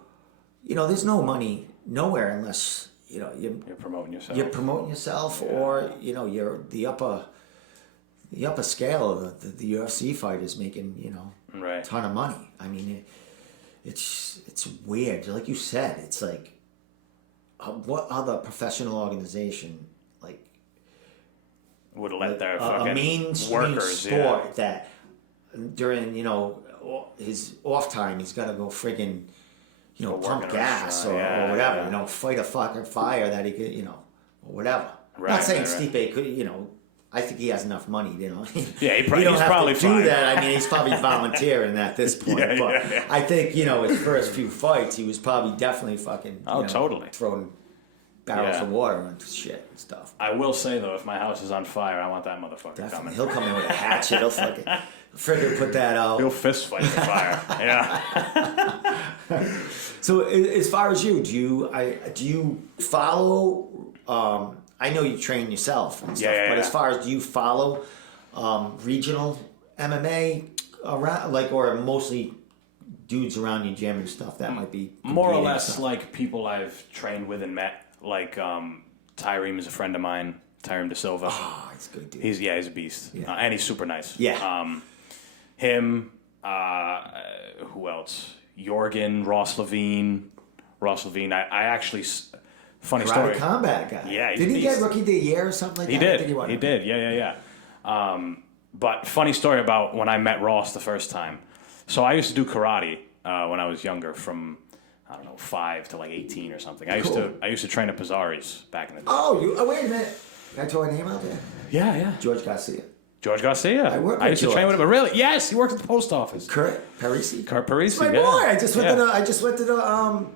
there's no money nowhere unless you're promoting yourself. You're promoting yourself, or you're the upper scale of the UFC fighters making a ton of money. I mean, it's weird. Like you said, it's like what other professional organization would let their a mainstream sport that during his off time he's got to go friggin' pump gas or whatever, fight a fucking fire that he could, or whatever. Right, Not saying Stipe could, I think he has enough money, Yeah, he's probably fine. do that. I mean, he's probably volunteering at this point. I think, his first few fights, he was probably definitely fucking, totally throwing barrels of water into shit and stuff. I will say, though, if my house is on fire, I want that motherfucker coming. He'll come in with a hatchet. He'll fucking friggin' put that out. He'll fist fight the fire. Yeah. So as far as you, do you follow? I know you train yourself and stuff, but as far as do you follow regional MMA around, or mostly dudes around your gym and stuff that might be more or less like people I've trained with and met, like Tyreem is a friend of mine, Tyreem De Silva. Oh, he's a good dude. He's a beast, and he's super nice. Yeah. Him, who else? Jorgen, Ross Levine. I actually, funny story. Karate Combat guy. Yeah, didn't he get Rookie of the Year or something like that? He did. Yeah. But funny story about when I met Ross the first time. So I used to do karate when I was younger, from 5 to 18 or something. I used to train at Pizzari's back in the day. Oh, wait a minute. Can I throw a name out there? Yeah. George Garcia. I used to train with him. Really? Yes, he worked at the post office. Kurt Parisi. That's my boy. I just went to the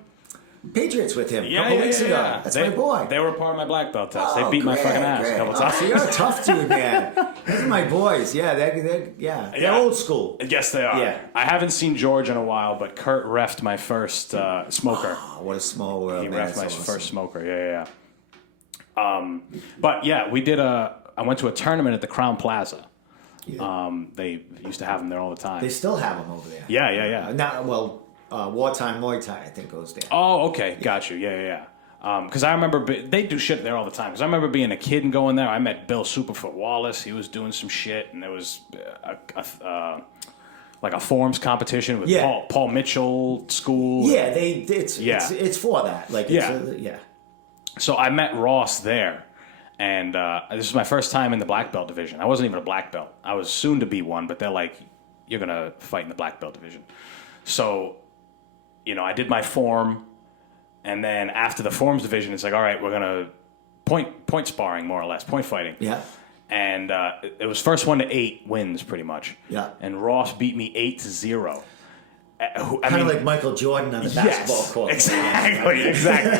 Patriots with him a couple weeks ago. That's my boy. They were part of my black belt test. They beat my fucking ass a couple times. So you're a tough dude, man. Those are my boys. Yeah, they're old school. Yes, they are. Yeah. I haven't seen George in a while, but Kurt reffed my first smoker. Oh, what a small world, He man. reffed my first smoker. Yeah. But yeah, we did I went to a tournament at the Crown Plaza. Yeah. They used to have them there all the time. They still have them over there. Yeah. Wartime Muay Thai, I think, goes there. Oh, okay. Got you. Yeah. Because I remember they do shit there all the time. Because I remember being a kid and going there. I met Bill Superfoot Wallace. He was doing some shit, and there was a forms competition with Paul Mitchell school. Yeah, it's for that. So I met Ross there, and this was my first time in the black belt division. I wasn't even a black belt. I was soon to be one, but they're like, you're gonna fight in the black belt division. So, I did my form, and then after the forms division, it's like, all right, we're gonna point sparring, more or less, point fighting. Yeah. And it was first 1 to 8 wins, pretty much. Yeah. And Ross beat me 8-0. Kind of like Michael Jordan on the basketball court. Exactly.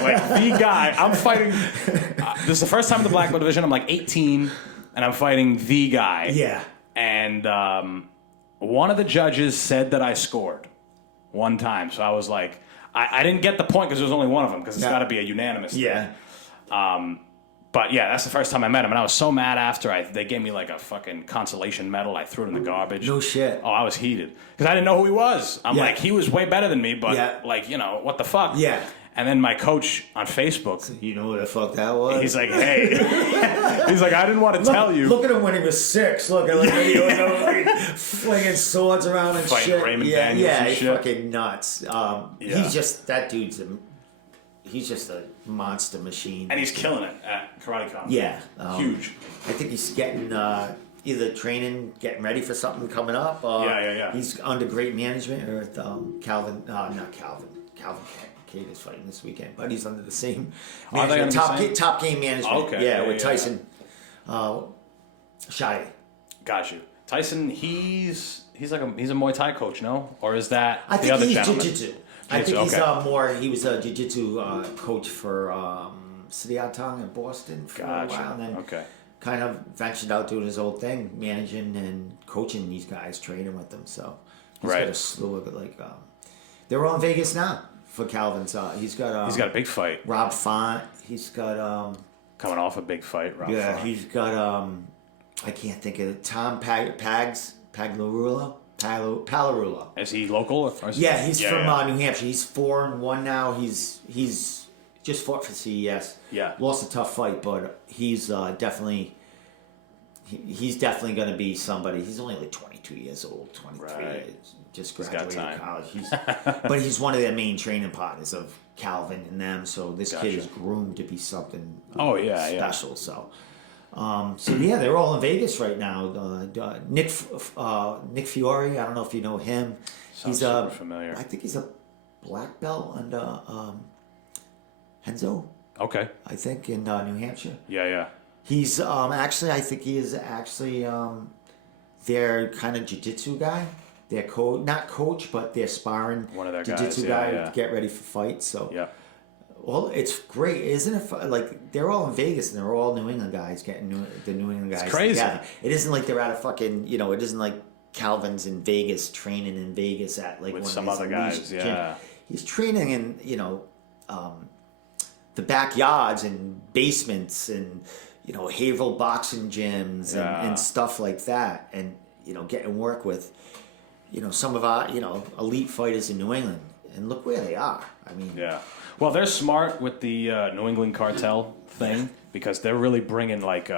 Like the guy, I'm fighting. This is the first time in the black belt division. I'm like 18, and I'm fighting the guy. Yeah. And one of the judges said that I scored one time, so I was like, I didn't get the point because there was only one of them, because it's got to be a unanimous thing. Yeah. But yeah, that's the first time I met him, and I was so mad after they gave me like a fucking consolation medal. I threw it in the garbage. No shit. Oh, I was heated because I didn't know who he was. I'm like, he was way better than me, but what the fuck? Yeah. And then my coach on Facebook, you know what the fuck that was? He's like, hey, he's like, I didn't want to tell you. Look at him when he was 6. Look at him, he was flinging swords around and fighting shit. Raymond Daniels and he's shit. fucking nuts. He's just that dude's. He's just a monster machine. And he's killing it at Karate Con. Yeah. Huge. I think he's getting either training, getting ready for something coming up. He's under great management with Calvin. Not Calvin. Calvin Cade is fighting this weekend, but he's under the same management. Top game management. Okay. With Tyson Shai. Got you. Tyson, he's a Muay Thai coach, no? Or is that I think other he's gentleman? jiu-jitsu. I think he's more. He was a jiu-jitsu coach for Sidiatong in Boston for Gotcha. a while, and then Okay. kind of ventured out doing his old thing, managing and coaching these guys, training with them. So he's got a slew of they're all in Vegas now for Calvin's. He's got a big fight. Rob Font. He's got Coming off a big fight, Rob Font. he's got I can't think of it. Tom Pagliarulo. Is he local? Or is Yeah, he's from New Hampshire. He's 4-1 now. He's just fought for CES. Yeah, lost a tough fight, but he's definitely going to be somebody. He's only like 22 years old, 23. Right. Just graduated college. But he's one of their main training partners of Calvin and them. So this kid is groomed to be something. Special. So. They're all in Vegas right now. Nick Fiore, I don't know if you know him. Sounds super familiar. I think he's a black belt under Henzo. Okay. I think in New Hampshire. Yeah. He's actually, I think he is actually their kind of jiu-jitsu guy. Their not coach, but their sparring. One of their jiu-jitsu guys, guy to get ready for fights. So. Yeah. Well, it's great, isn't it? Like they're all in Vegas and they're all New England guys getting the New England guys together. It isn't like they're at a fucking, it isn't like Calvin's in Vegas training in Vegas at like with one some of these other guys. Yeah, he's training in the backyards and basements and Haverhill boxing gyms and stuff like that, and getting work with some of our elite fighters in New England, and look where they are. I mean, yeah. Well, they're smart with the New England cartel thing because they're really bringing like,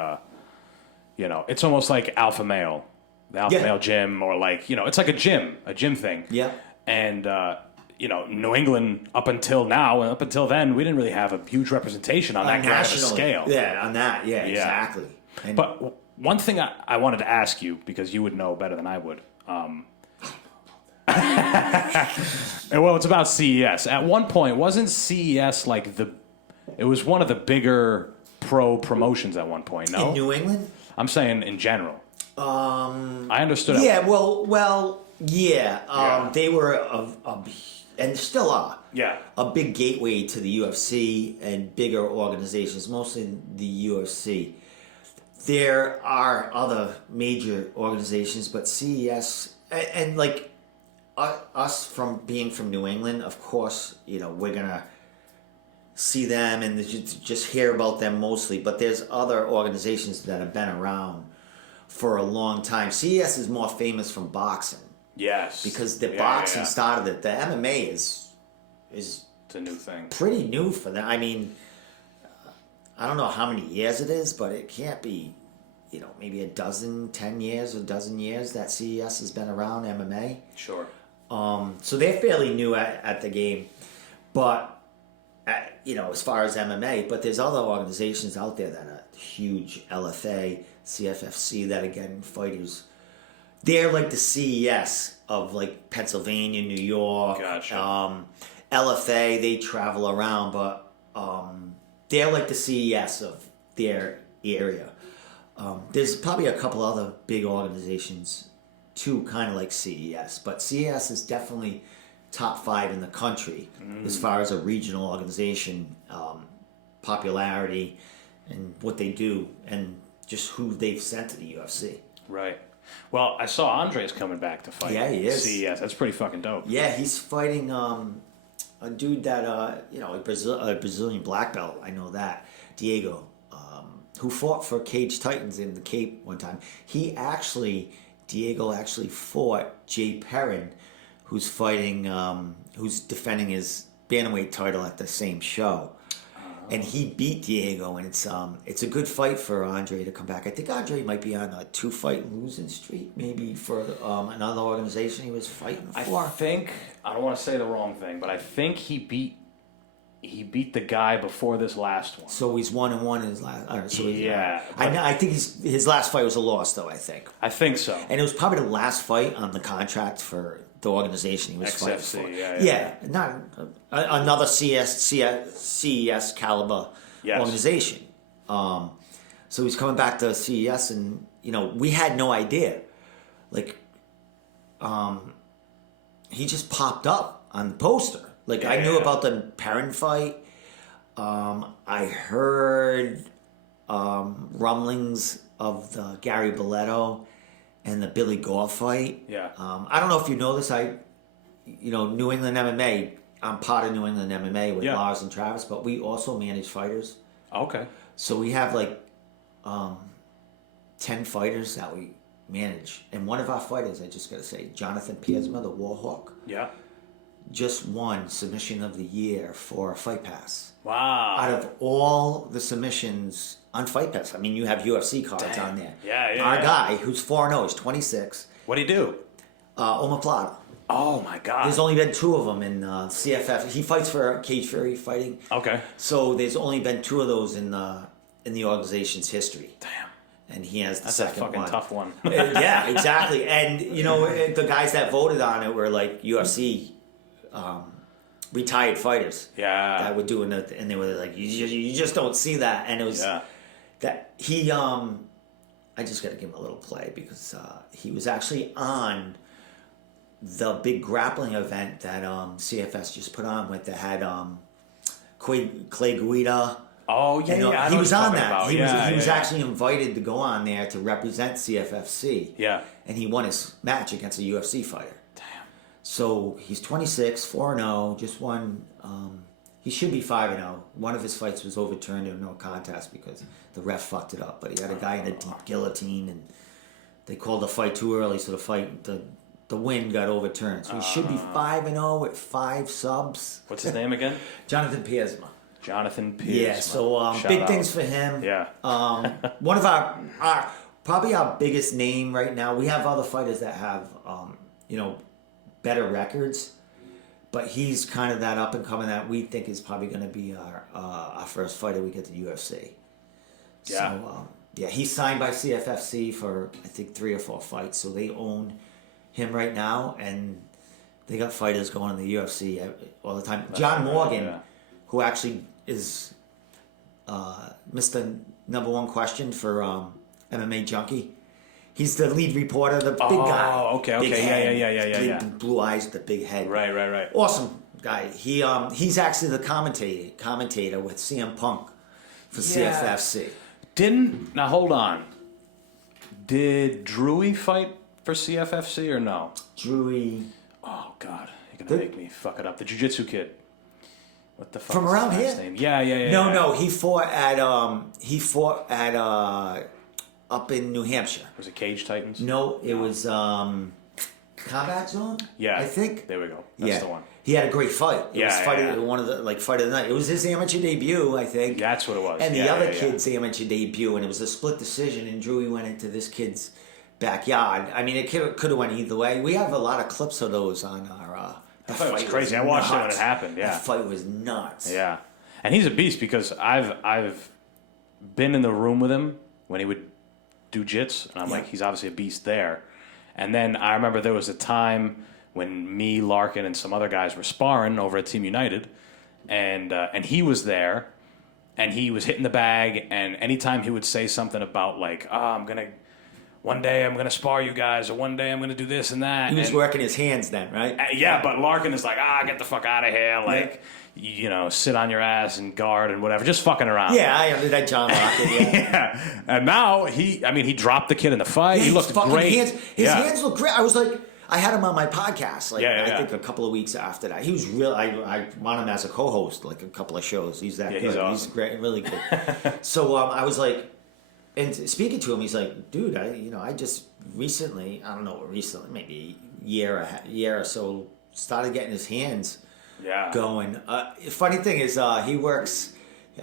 it's almost like Alpha Male, the Alpha Male gym, or like, it's like a gym thing. Yeah. And, New England up until now and up until then, we didn't really have a huge representation on that kind of a scale. Yeah, on that. Yeah, exactly. And but one thing I wanted to ask you, because you would know better than I would, well, it's about CES. At one point, wasn't CES like it was one of the bigger pro promotions at one point, no? In New England? I'm saying in general. I understood. Yeah, they were and still are. Yeah. A big gateway to the UFC and bigger organizations, mostly the UFC. There are other major organizations, but CES and like us from being from New England, of course, we're gonna see them and just hear about them mostly. But there's other organizations that have been around for a long time. CES is more famous from boxing. Yes. Because the boxing started it. The MMA is it's a new thing. Pretty new for them. I mean, I don't know how many years it is, but it can't be, maybe 10 years that CES has been around MMA. Sure. So they're fairly new at the game, but as far as MMA, but there's other organizations out there that are huge. LFA, CFFC, that are getting fighters. They're like the CES of like Pennsylvania, New York. Gotcha. LFA, they travel around, but they're like the CES of their area. There's probably a couple other big organizations too, kind of like CES, but CES is definitely top 5 in the country as far as a regional organization, popularity, and what they do, and just who they've sent to the UFC. Right. Well, I saw Andre's coming back to fight. Yeah, he is. CES. That's pretty fucking dope. Yeah, he's fighting a dude that a Brazilian black belt. I know that, Diego, who fought for Cage Titans in the Cape one time. Diego actually fought Jay Perrin, who's fighting, who's defending his bantamweight title at the same show. And he beat Diego, and it's a good fight for Andre to come back. I think Andre might be on a 2-fight losing streak, maybe for another organization he was fighting for. I don't want to say the wrong thing, but I think he beat the guy before this last one. So he's 1-1 in his last. Yeah, I think his last fight was a loss, though. I think so. And it was probably the last fight on the contract for the organization he was fighting for. Yeah, not another CES caliber organization. So he's coming back to CES, and we had no idea. Like, he just popped up on the poster. Like I knew about the Perrin fight. I heard rumblings of the Gary Belletto and the Billy Gore fight. Yeah. I don't know if you know this. New England MMA. I'm part of New England MMA with Lars and Travis, but we also manage fighters. Okay. So we have 10 fighters that we manage, and one of our fighters, I just got to say, Jonathan Piersma, the Warhawk. Yeah. Just won Submission of the Year for Fight Pass. Wow. Out of all the submissions on Fight Pass, I mean, you have UFC cards on there. Yeah. Our guy, who's 4-0, is 26. What'd he do? Omoplata. Oh, my God. There's only been 2 of them in CFF. He fights for Cage Fury Fighting. Okay. So there's only been 2 of those in the organization's history. Damn. And he has the That's second a fucking tough one. Yeah, exactly. And, the guys that voted on it were UFC retired fighters. Yeah. That were doing it. And they were like, you just don't see that. And it was that he, I just got to give him a little play because he was actually on the big grappling event that CFS just put on that had Clay Guida. Oh, yeah, he was on that. About. He was actually invited to go on there to represent CFFC. Yeah. And he won his match against a UFC fighter. Damn. So he's 26, 4-0, just won. He should be 5-0. One of his fights was overturned in no contest because the ref fucked it up. But he had a guy in a deep guillotine, and they called the fight too early, so the win got overturned. So he should be 5-0 with 5 subs. What's his name again? Jonathan Piersma. Jonathan Pierce. Yeah, so big things for him. Yeah. One of our probably our biggest name right now. We have other fighters that have better records, but he's kind of that up and coming that we think is probably going to be our first fighter we get to UFC. Yeah. So he's signed by CFFC for I think 3 or 4 fights, so they own him right now, and they got fighters going in the UFC all the time. John Morgan, who actually is Mr. Number One Question for MMA Junkie. He's the lead reporter, the big guy. Oh, okay. Big head, Yeah. blue eyes, the big head. Right. Awesome guy. He's actually the commentator with CM Punk for CFFC. Now hold on. Did Drewy fight for CFFC or no? Drewy. Oh God, you're gonna make me fuck it up. The Jiu-Jitsu kid. What the fuck? From around here? Name? Yeah. No. He fought at up in New Hampshire. Was it Cage Titans? No, it was Combat Zone. Yeah, I think. There we go. That's the one. He had a great fight. It was one of the fight of the night. It was his amateur debut, I think. That's what it was. And the other kid's amateur debut, and it was a split decision. And Drewy went into this kid's backyard. I mean, it could have went either way. We have a lot of clips of those on our. That fight was crazy. I watched it when it happened. Yeah, that fight was nuts. Yeah, and he's a beast because I've been in the room with him when he would do jits, and I'm like, he's obviously a beast there. And then I remember there was a time when me, Larkin, and some other guys were sparring over at Team United, and he was there, and he was hitting the bag, and anytime he would say something about one day I'm gonna spar you guys, or one day I'm gonna do this and that. He was working his hands then, right? But Larkin is like, get the fuck out of here, sit on your ass and guard and whatever, just fucking around. Yeah, I am that John Larkin. Yeah. And now he dropped the kid in the fight. He looked great. His hands look great. I was like, I had him on my podcast. I think a couple of weeks after that. He was real. I want him as a co-host, a couple of shows. He's that good. He's awesome. He's great, really good. So I was like. And speaking to him, he's like, dude, I just recently, maybe a year or so, started getting his hands going. Funny thing is, he works,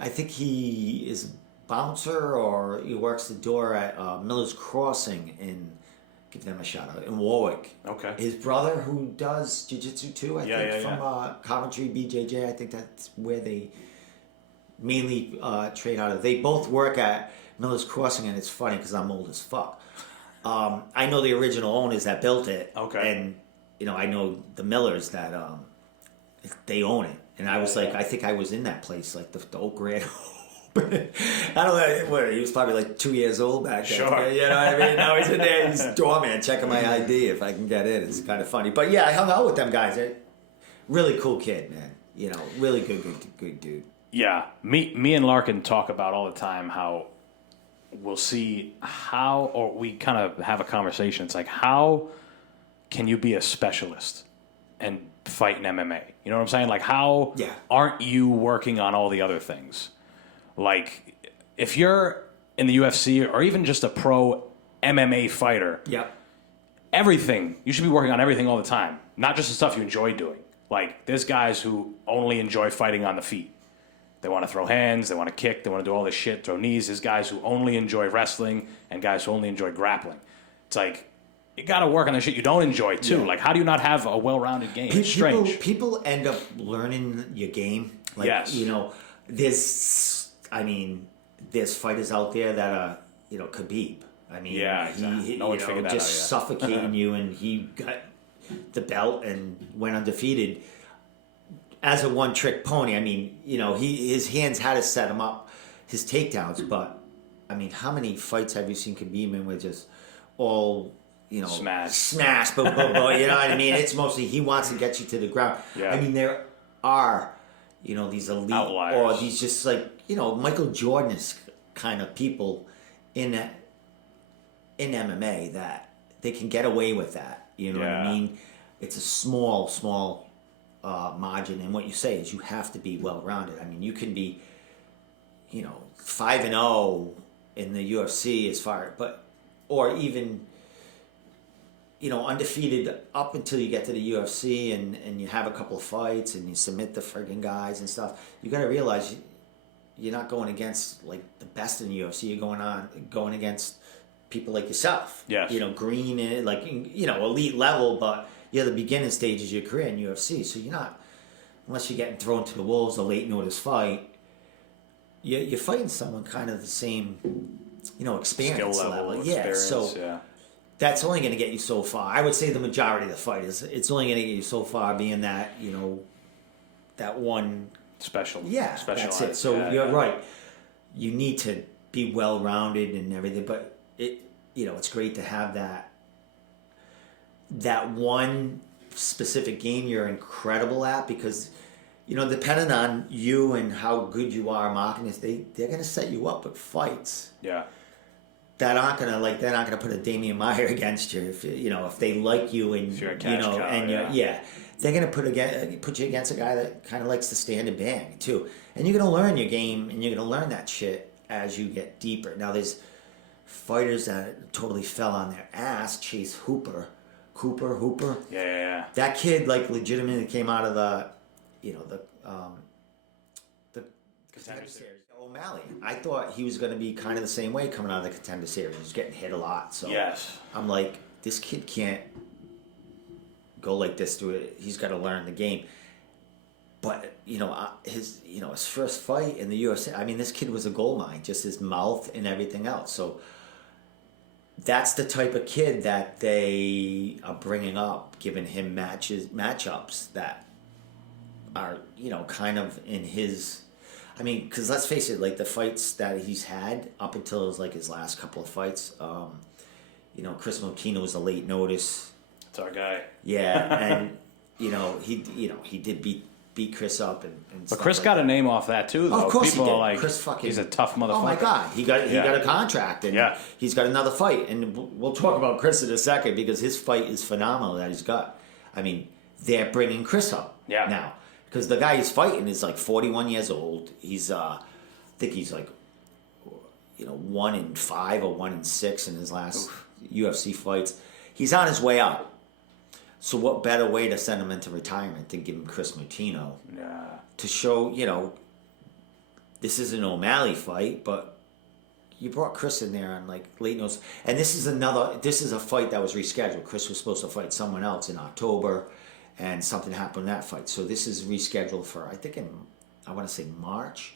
I think he is a bouncer or he works the door at Miller's Crossing give them a shout out, in Warwick. Okay. His brother, who does jiu-jitsu too, I think, from Coventry, BJJ, I think that's where they mainly train out of. They both work at Miller's Crossing, and it's funny because I'm old as fuck. I know the original owners that built it. Okay. And, I know the Millers that they own it. And I was I think I was in that place, the old grand opening. I don't know, he was probably 2 years old back then. Sure. You know what I mean? Now he's in there, he's doorman, checking my ID if I can get in. It's kind of funny. But yeah, I hung out with them guys. Really cool kid, man. Really good dude. Yeah, me and Larkin talk about all the time how we'll see how, or we kind of have a conversation. It's like, how can you be a specialist and fight in MMA? You know what I'm saying? Like, how aren't you working on all the other things? Like, if you're in the UFC or even just a pro MMA fighter, everything, you should be working on everything all the time, not just the stuff you enjoy doing. Like, there's guys who only enjoy fighting on the feet. They want to throw hands, they want to kick, they want to do all this shit, throw knees. There's guys who only enjoy wrestling and guys who only enjoy grappling. It's like, you got to work on the shit you don't enjoy, too. Like, how do you not have a well-rounded game? It's strange. People end up learning your game. Like, you know, there's fighters out there that are, you know, Khabib. I mean, he no one figured that out yet. Suffocating you, and he got the belt and went undefeated as a one-trick pony. I mean, you know, his hands had to set him up, his takedowns. But I mean, how many fights have you seen Khabib in with just all, you know, smash, boom, boom, boom? You know what I mean? It's mostly he wants to get you to the ground. Yeah. I mean, there are, you know, these elite outliers, or these just like, you know, Michael Jordan-esque kind of people in MMA that they can get away with that. You know what I mean? It's a small margin, and what you say is you have to be well-rounded. I mean, you can be, you know, 5-0 in the UFC as far, or even, you know, undefeated up until you get to the UFC and you have a couple of fights and you submit the friggin' guys and stuff. You got to realize you're not going against like the best in the UFC. You're going against people like yourself. Yes. You know, green, like, you know, elite level, but you're the beginning stages of your career in UFC. So you're not, unless you're getting thrown to the wolves, a late notice fight, you're fighting someone kind of the same, you know, experience level. That's only going to get you so far. I would say the majority of the fighters, it's only going to get you so far, being that, you know, that one special. Yeah, that's it. So you're right. You need to be well-rounded and everything, but it, you know, it's great to have that one specific game you're incredible at, because, you know, depending on you and how good you are marketing, they're going to set you up with fights. Yeah. That aren't gonna, like, they're not gonna put a Damian Maia against you if they like you and you're they're gonna put you against a guy that kind of likes to stand and bang too, and you're gonna learn your game and you're gonna learn that shit as you get deeper. Now there's fighters that totally fell on their ass. Chase Hooper. Yeah. That kid, like, legitimately came out of the Contender Series. O'Malley. I thought he was going to be kind of the same way coming out of the Contender Series. He was getting hit a lot. So I'm like, this kid can't go like this through it. He's got to learn the game. But, you know, his first fight in the UFC, I mean, this kid was a gold mine, just his mouth and everything else. So that's the type of kid that they are bringing up, giving him matchups that are, you know, kind of in his... I mean, because let's face it, like, the fights that he's had up until his last couple of fights, you know, Chris Motino was a late notice. That's our guy. Yeah, and, he did beat Chris up and but Chris got a name off that too, though. Oh, of course People he did. Are like, Chris fucking... he's a tough motherfucker. Oh my God, he got a contract, and he's got another fight, and we'll talk about Chris in a second, because his fight is phenomenal that he's got. I mean, they're bringing Chris up now. Because the guy he's fighting is like 41 years old. He's, I think he's like, 1-5 or 1-6 in his last UFC fights. He's on his way out. So what better way to send him into retirement than give him Chris Motino? Yeah. To show, this is an O'Malley fight, but you brought Chris in there on like late notice. And this is a fight that was rescheduled. Chris was supposed to fight someone else in October, and something happened in that fight. So this is rescheduled for, I think, I want to say March.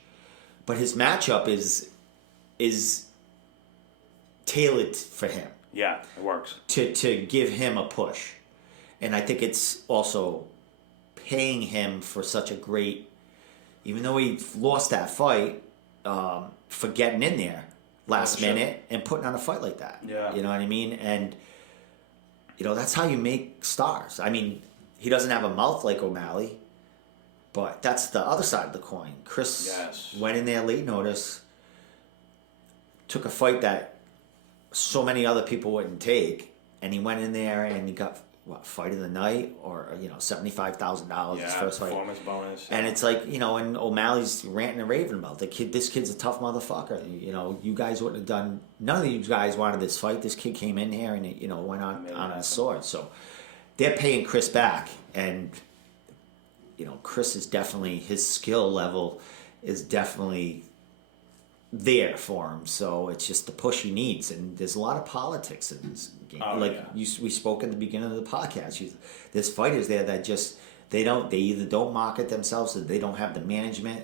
But his matchup is tailored for him. Yeah, it works. To give him a push. And I think it's also paying him for such a great, even though he lost that fight, for getting in there last minute and putting on a fight like that. Yeah. You know what I mean? And, that's how you make stars. I mean, he doesn't have a mouth like O'Malley, But that's the other side of the coin. Chris went in there late notice, took a fight that so many other people wouldn't take, and he went in there and he got fight of the night, or $75,000 his first fight, performance bonus. And it's like, and O'Malley's ranting and raving about the kid. This kid's a tough motherfucker. You guys wouldn't have done. None of you guys wanted this fight. This kid came in here and went on a sword. So they're paying Chris back, and Chris is definitely, his skill level is definitely there for him. So it's just the push he needs, and there's a lot of politics in this game. We spoke at the beginning of the podcast. There's fighters there that just they either don't market themselves, or they don't have the management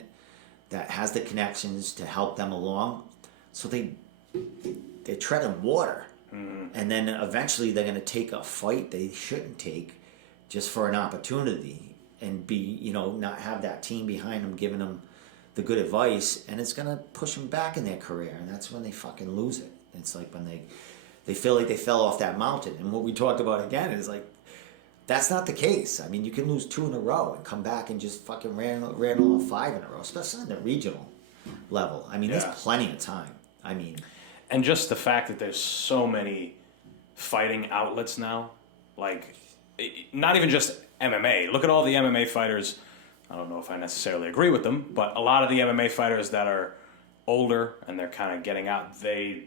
that has the connections to help them along. So they're treading water, and then eventually they're going to take a fight they shouldn't take just for an opportunity, and be not have that team behind them giving them the good advice, and it's going to push them back in their career, and that's when they fucking lose it. It's like when they feel like they fell off that mountain. And what we talked about again is like, that's not the case. I mean, you can lose 2 in a row and come back and just fucking ran on 5 in a row, especially on the regional level. I mean, there's plenty of time. I mean, and just the fact that there's so many fighting outlets now, like not even just MMA. Look at all the MMA fighters. I don't know if I necessarily agree with them, but a lot of the MMA fighters that are older and they're kind of getting out, they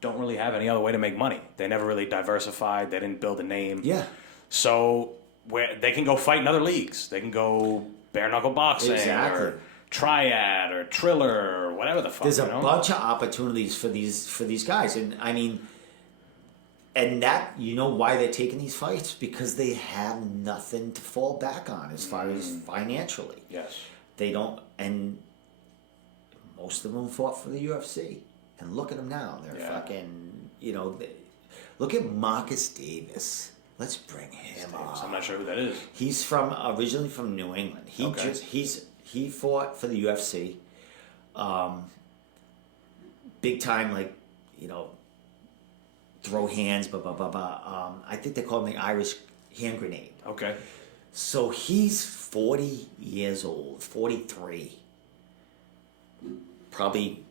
don't really have any other way to make money. They never really diversified. They didn't build a name. Yeah. So where they can go fight in other leagues. They can go bare knuckle boxing or triad or Triller or whatever the fuck. There's a bunch of opportunities for these guys, and I mean, and that why they're taking these fights, because they have nothing to fall back on as far as financially. Yes. They don't, and most of them fought for the UFC. And look at them now. They're fucking, look at Marcus Davis. Let's bring him up. I'm not sure who that is. He's originally from New England. He fought for the UFC. Big time, like, throw hands, blah, blah, blah, blah. I think they call him the Irish hand grenade. Okay. So he's 40 years old, 43. Probably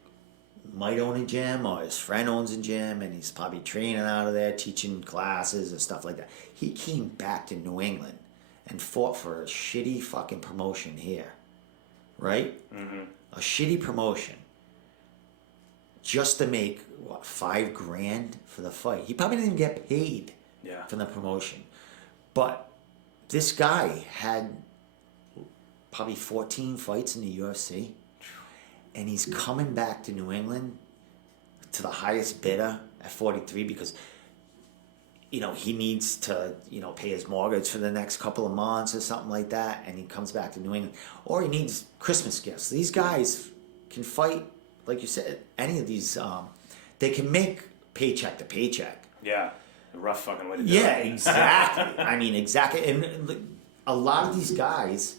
might own a gym, or his friend owns a gym, and he's probably training out of there, teaching classes and stuff like that. He came back to New England and fought for a shitty fucking promotion here, right? Mm-hmm. A shitty promotion, just to make $5,000 for the fight. He probably didn't get paid from the promotion, but this guy had probably 14 fights in the UFC. And he's coming back to New England to the highest bidder at 43 because, he needs to, pay his mortgage for the next couple of months or something like that. And he comes back to New England. Or he needs Christmas gifts. These guys can fight, like you said, any of these. They can make paycheck to paycheck. Yeah. A rough fucking way to do it. Yeah, exactly. I mean, exactly. And a lot of these guys,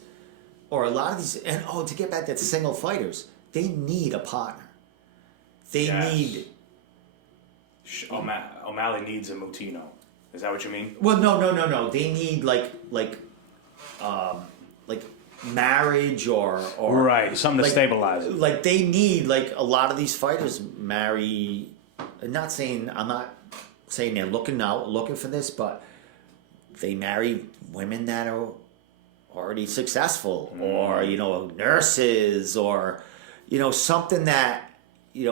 or a lot of these, and to get back to single fighters, they need a partner. They need... O'Malley needs a Mutino. Is that what you mean? Well, no. They need like marriage or right, something to stabilize it. Like they need, like, a lot of these fighters marry. I'm not saying they're looking for this, but they marry women that are already successful, or nurses, or something that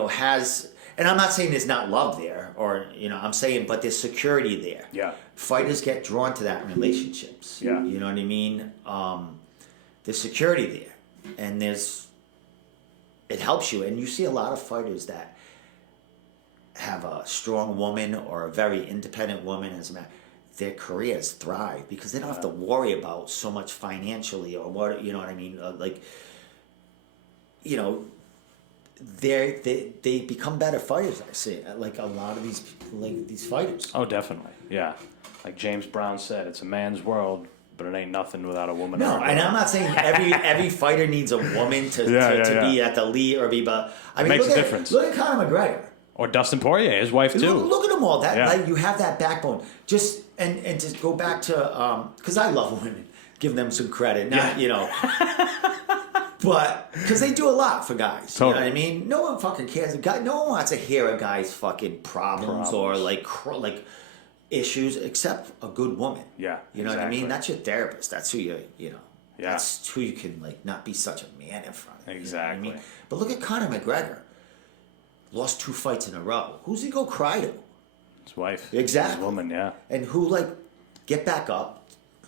has. And I'm not saying there's not love there, or I'm saying, but there's security there. Yeah. Fighters get drawn to that in relationships. Yeah. You know what I mean? There's security there, and it helps you. And you see a lot of fighters that have a strong woman or a very independent woman as a man. Their careers thrive because they don't have to worry about so much financially, or what, you know what I mean? They become better fighters. I see, like a lot of these fighters. Oh, definitely, yeah. Like James Brown said, it's a man's world, but it ain't nothing without a woman. No, and I'm not saying every fighter needs a woman to be at the lead or be, but I mean, makes a difference. Look at Conor McGregor. Or Dustin Poirier, his wife too. Look at them all. Like, you have that backbone. Just and to go back to because I love women. give them some credit. Not, but because they do a lot for guys. Totally. You know what I mean? No one fucking cares. No one wants to hear a guy's fucking problems. Or like issues, except a good woman. Yeah. You know what I mean? That's your therapist. That's who you know. Yeah. That's who you can not be such a man in front of. Exactly. You know what I mean? But look at Conor McGregor. Lost 2 fights in a row. Who's he go cry to? His wife. Exactly. His woman, yeah. And who get back up.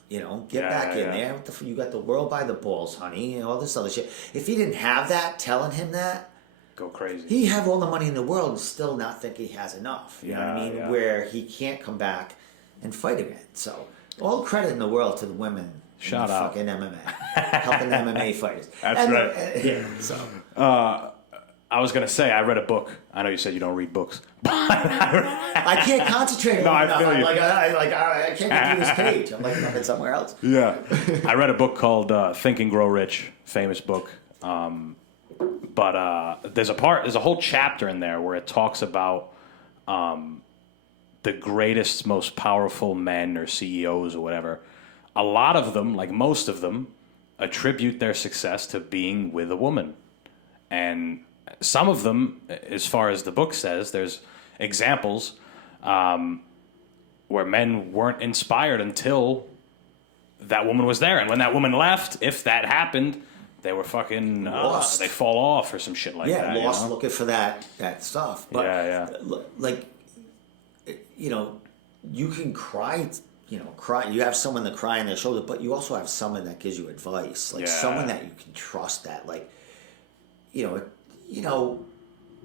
Get back in there. You got the world by the balls, honey, and all this other shit. If he didn't have that telling him that, go crazy. He'd have all the money in the world and still not think he has enough. You know what I mean? Yeah. Where he can't come back and fight again. So all credit in the world to the women. Shout out. Fucking MMA. Helping MMA fighters. That's right. So. I was going to say, I read a book. I know you said you don't read books. I can't concentrate on I feel you. I can't get through this page. I'm looking somewhere else. Yeah. I read a book called Think and Grow Rich, famous book. But there's a whole chapter in there where it talks about the greatest, most powerful men or CEOs or whatever. A lot of them, like most of them, attribute their success to being with a woman. And some of them, as far as the book says, there's examples where men weren't inspired until that woman was there. And when that woman left, if that happened, they were fucking lost. They fall off or some shit like that. Yeah, lost looking for that stuff. But you can cry. Cry. You have someone to cry on their shoulder, but you also have someone that gives you advice, someone that you can trust. That,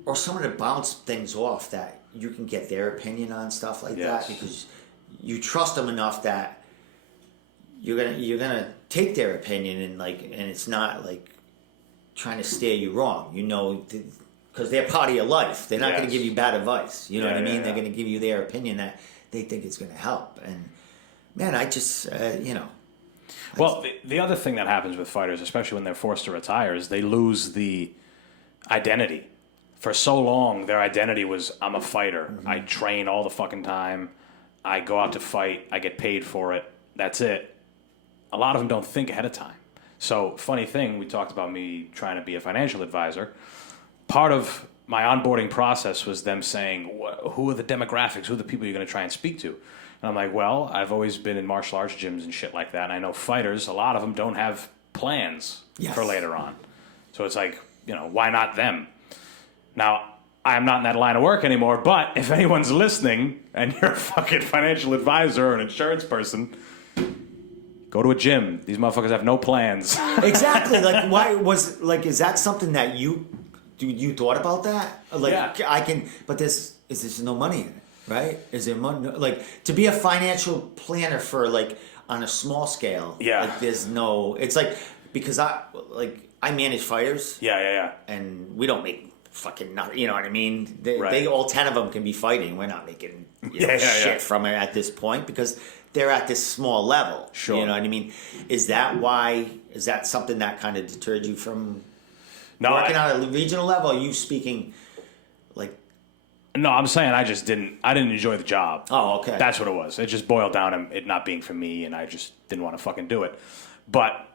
or someone to bounce things off that you can get their opinion on stuff like that because you trust them enough that you're gonna take their opinion and it's not trying to steer you wrong. Because they're part of your life. They're not going to give you bad advice. You know what I mean? They're going to give you their opinion that they think is going to help. And man, I just Well, the other thing that happens with fighters, especially when they're forced to retire, is they lose the identity. For so long, their identity was, I'm a fighter. Mm-hmm. I train all the fucking time. I go out to fight. I get paid for it. That's it. A lot of them don't think ahead of time. So, funny thing, we talked about me trying to be a financial advisor. Part of my onboarding process was them saying, who are the demographics? Who are the people you're going to try and speak to? And I'm like, well, I've always been in martial arts gyms and shit like that. And I know fighters, a lot of them don't have plans for later on. So it's like, why not them? Now, I'm not in that line of work anymore, but if anyone's listening and you're a fucking financial advisor or an insurance person, go to a gym. These motherfuckers have no plans. Exactly. Is that something that you thought about that? But is there no money in it, right? Is there money? To be a financial planner for on a small scale, there's no, it's because I manage fighters. Yeah. And we don't make fucking nothing. You know what I mean? They all 10 of them can be fighting. We're not making shit from it at this point because they're at this small level. Sure. You know what I mean? Is that something that kind of deterred you from working on a regional level? Are you speaking No, I'm saying I didn't enjoy the job. Oh, okay. That's what it was. It just boiled down to it not being for me, and I just didn't want to fucking do it. But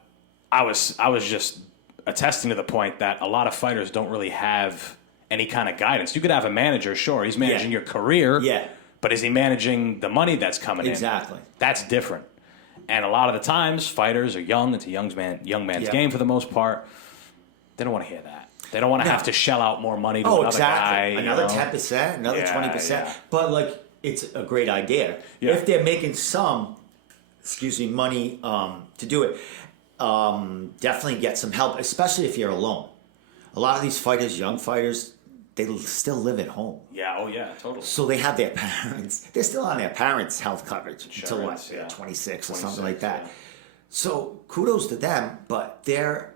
I was just attesting to the point that a lot of fighters don't really have any kind of guidance. You could have a manager, sure, he's managing your career, but is he managing the money that's coming in? Exactly. That's different. And a lot of the times, fighters are young. It's a young man's game for the most part. They don't want to hear that. They don't want to have to shell out more money to another guy. Another 10%, another 20%. Yeah. But it's a great idea. Yeah. If they're making some, money to do it, definitely get some help, especially if you're alone. A lot of these fighters, young fighters, they still live at home. Yeah, totally. So they have their parents. They're still on their parents' health coverage until 26 or something like that. Yeah. So kudos to them, but they're,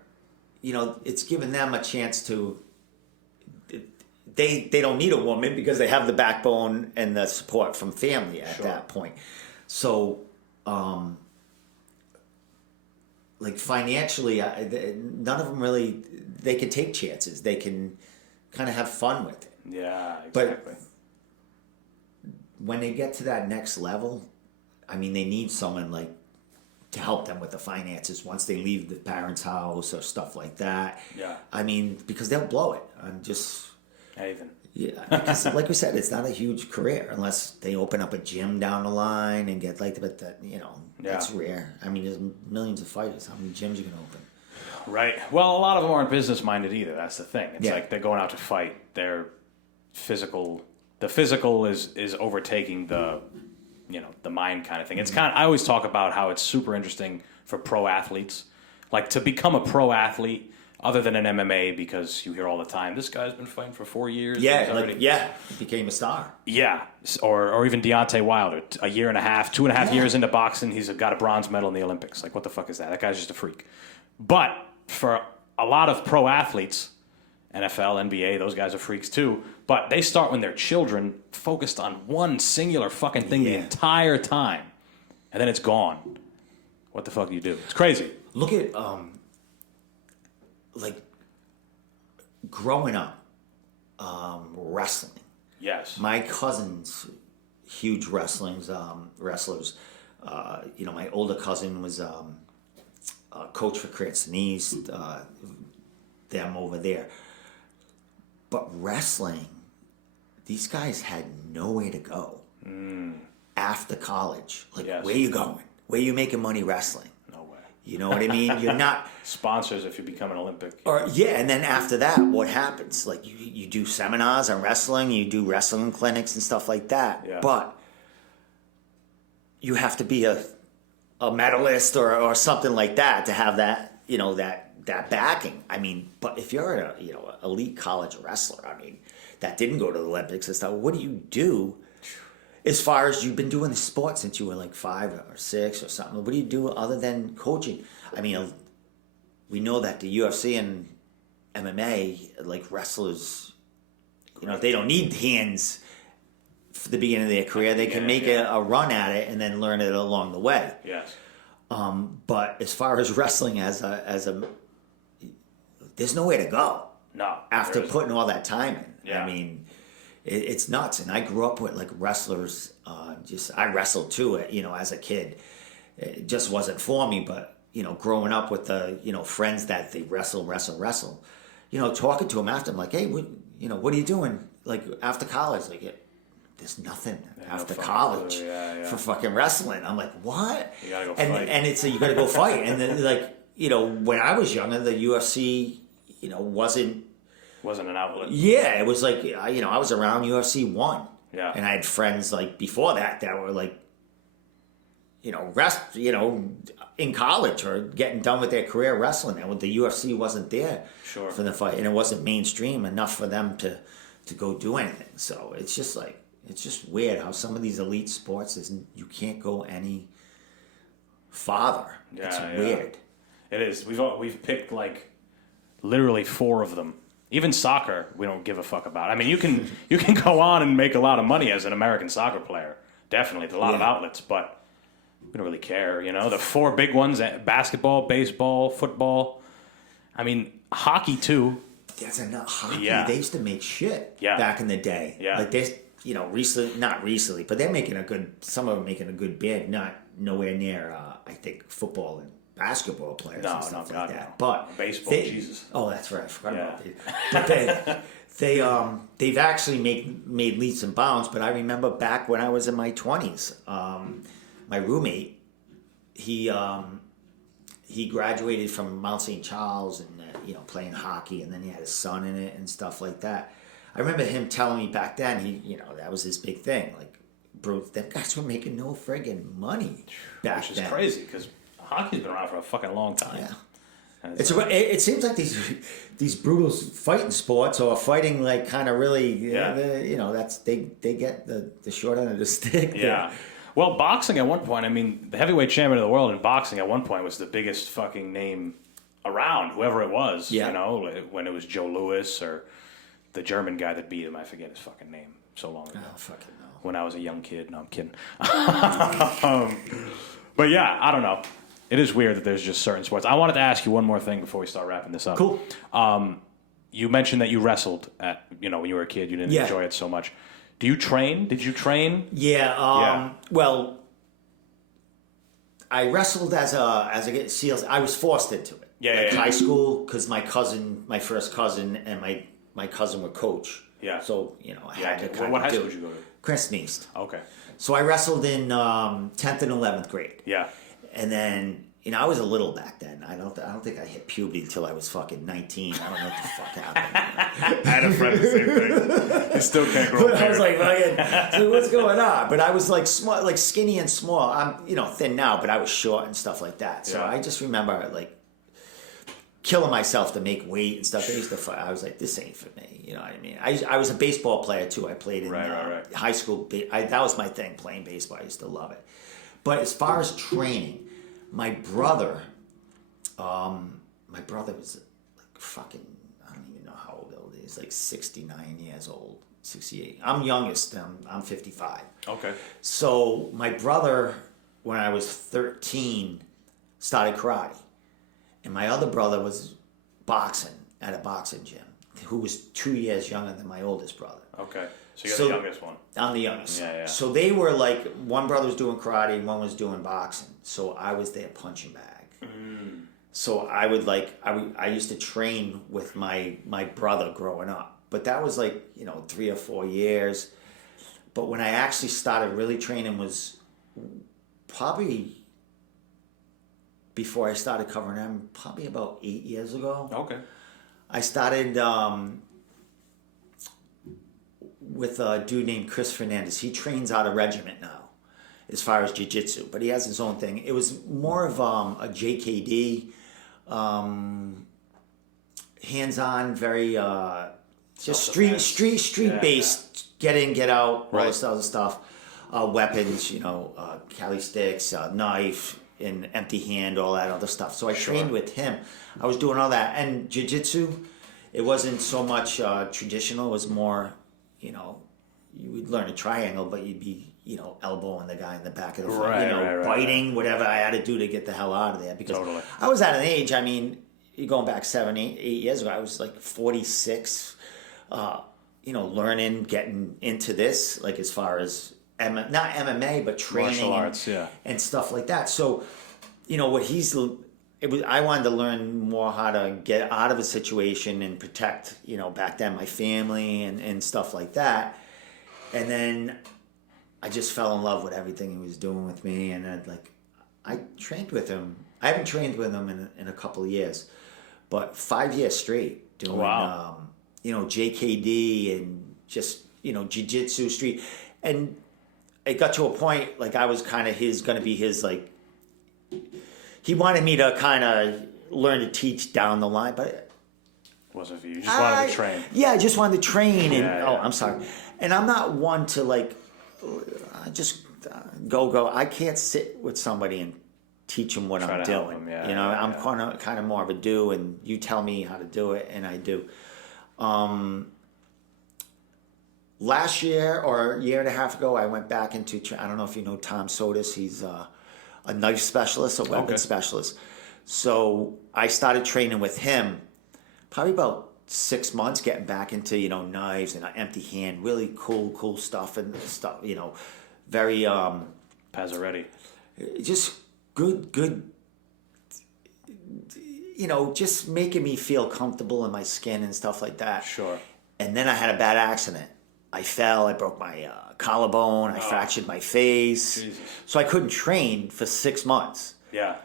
it's given them a chance to. They don't need a woman because they have the backbone and the support from family at that point. So. Financially, none of them really, they can take chances. They can kind of have fun with it. Yeah, exactly. But when they get to that next level, they need someone to help them with the finances once they leave the parents' house or stuff like that. Yeah. I mean, because they'll blow it. I'm just... Nathan. Yeah, because like we said, it's not a huge career unless they open up a gym down the line and get like, but that, you know, that's rare. I mean, there's millions of fighters. How many gyms you can open? Right. Well, a lot of them aren't business minded either. That's the thing. It's like they're going out to fight. They're physical. The physical is overtaking the, you know, the mind kind of thing. It's kind of, I always talk about how it's super interesting for pro athletes, like to become a pro athlete. Other than an MMA, because you hear all the time, this guy's been fighting for 4 years. Yeah, he became a star. Yeah, or even Deontay Wilder, a year and a half, 2.5 years into boxing, he's got a bronze medal in the Olympics. Like, what the fuck is that? That guy's just a freak. But for a lot of pro athletes, NFL, NBA, those guys are freaks too. But they start when they're children, focused on one singular fucking thing the entire time, and then it's gone. What the fuck do you do? It's crazy. Look at like growing up, wrestling. Yes. My cousins, huge wrestlers. You know, my older cousin was a coach for Cranston East. Them over there. But wrestling, these guys had nowhere to go after college. Like, where you going? Where you making money wrestling? No way. You know what I mean? You're not... Sponsors if you become an Olympic. Or and then after that, what happens? Like, you do seminars on wrestling, you do wrestling clinics and stuff like that. Yeah. But you have to be a medalist or something like that to have that, you know, that backing. I mean, but if you're a, you know, elite college wrestler, I mean, that didn't go to the Olympics and stuff, what do you do as far as you've been doing the sport since you were like 5 or 6 or something? What do you do other than coaching? I mean, we know that the UFC and MMA, like wrestlers, you know, they don't need hands for the beginning of their career. They can make a run at it and then learn it along the way. Yes. But as far as wrestling as a there's nowhere to go. No. After putting all that time in. Yeah. I mean, it's nuts. And I grew up with like wrestlers. I wrestled too, you know, as a kid. It just wasn't for me, but you know, growing up with the, you know, friends that they wrestle, you know, talking to them after, I'm like, hey, what are you doing? Like after college, like there's nothing after college for fucking wrestling. I'm like, what? You gotta go fight. And it's you gotta go fight. And then like, you know, when I was younger, the UFC, you know, wasn't an outlet. Yeah, it was like, you know, I was around UFC 1. Yeah. And I had friends like before that were like, you know, in college or getting done with their career wrestling. And the UFC wasn't there for the fight. And it wasn't mainstream enough for them to go do anything. So it's just like, it's just weird how some of these elite sports, you can't go any farther. Yeah, it's weird. It is. We've picked like literally 4 of them. Even soccer, we don't give a fuck about. I mean, you can go on and make a lot of money as an American soccer player. Definitely, there's a lot of outlets, but we don't really care. You know, the 4 big ones: basketball, baseball, football. I mean, hockey too. That's enough. Hockey. Yeah. They used to make shit back in the day. Yeah. Like they, you know, not recently, but they're making some of them making a good bid. Not nowhere near, I think, football and basketball players and stuff like that. But baseball, Jesus. Oh, that's right. I forgot about it. But they've actually made leaps and bounds. But I remember back when I was in my 20s, my roommate, he graduated from Mount St. Charles and you know, playing hockey, and then he had his son in it and stuff like that. I remember him telling me back then, that was his big thing. Like, bro, them guys were making no friggin' money back then. Which is crazy because hockey's been around for a fucking long time. Yeah. It seems like these brutal fighting sports or fighting like kind of really, they get the short end of the stick. Yeah. There. Well, boxing at one point, I mean, the heavyweight champion of the world in boxing at one point was the biggest fucking name around, whoever it was. Yeah. You know, when it was Joe Louis or the German guy that beat him, I forget his fucking name so long ago. Oh, fucking no. When I was a young kid. No, I'm kidding. But yeah, I don't know. It is weird that there's just certain sports. I wanted to ask you one more thing before we start wrapping this up. Cool. You mentioned that you wrestled when you were a kid. You didn't enjoy it so much. Do you train? Did you train? Yeah. Well, I wrestled as a SEALs. I was forced into it. High school, because my first cousin, and my cousin were coach. Yeah. So I had to kind what of high school did you go to? Cranston East. Okay. So I wrestled in 10th and 11th grade. Yeah. And then I was a little back then. I don't think I hit puberty until I was fucking 19. I don't know what the fuck happened. I had a friend the same thing. He still can't grow. I was like, so what's going on? But I was like small, like skinny and small. I'm thin now, but I was short and stuff like that. So I just remember like killing myself to make weight and stuff. I was like, this ain't for me. You know what I mean? I was a baseball player too. I played in high school. That was my thing, playing baseball. I used to love it. But as far as training, my brother was like fucking, I don't even know how old he is, like 69 years old, 68. I'm youngest. I'm 55. Okay. So my brother, when I was 13, started karate. And my other brother was boxing at a boxing gym, who was 2 years younger than my oldest brother. Okay. So you're the youngest one. I'm the youngest. Yeah. So they were like, one brother was doing karate, one was doing boxing. So I was their punching bag. Mm. So I used to train with my brother growing up. But that was like, 3 or 4 years. But when I actually started really training was probably before I started covering them, probably about 8 years ago. Okay. I started with a dude named Chris Fernandez. He trains out of regiment now, as far as jiu-jitsu, but he has his own thing. It was more of a JKD, hands-on, very just street-based, get in, get out, all this other stuff. Weapons, Cali sticks, knife, and empty hand, all that other stuff. So I trained with him. I was doing all that. And jiu-jitsu, it wasn't so much traditional. It was more, you would learn a triangle, but you'd be, elbowing the guy in the back of the front, biting, whatever I had to do to get the hell out of there. Because I was at an age, you're going back 7, 8 years ago, I was like 46, learning, getting into this, like as far as not MMA, but training, martial arts, and stuff like that. So, I wanted to learn more how to get out of a situation and protect, back then my family and stuff like that. And then I just fell in love with everything he was doing with me, and I trained with him. I haven't trained with him in a couple of years, but 5 years straight doing, JKD and just jiu-jitsu street. And it got to a point, like I was kind of going to be his, like, he wanted me to kind of learn to teach down the line, but it wasn't for you. You just wanted to train. Yeah, I just wanted to train. I'm sorry. And I'm not one to like, just go. I can't sit with somebody and teach them what I'm doing. I'm kind of more of a do, and you tell me how to do it, and I do. Last year or a year and a half ago, I went back into, I don't know if you know Tom Sotis, he's a knife specialist, a weapon specialist. So I started training with him probably about 6 months, getting back into, knives and an empty hand, really cool stuff and stuff, very... Pazzaretti. Just good, just making me feel comfortable in my skin and stuff like that. Sure. And then I had a bad accident. I fell, I broke my collarbone, I fractured my face. Jesus. So I couldn't train for 6 months. Yeah.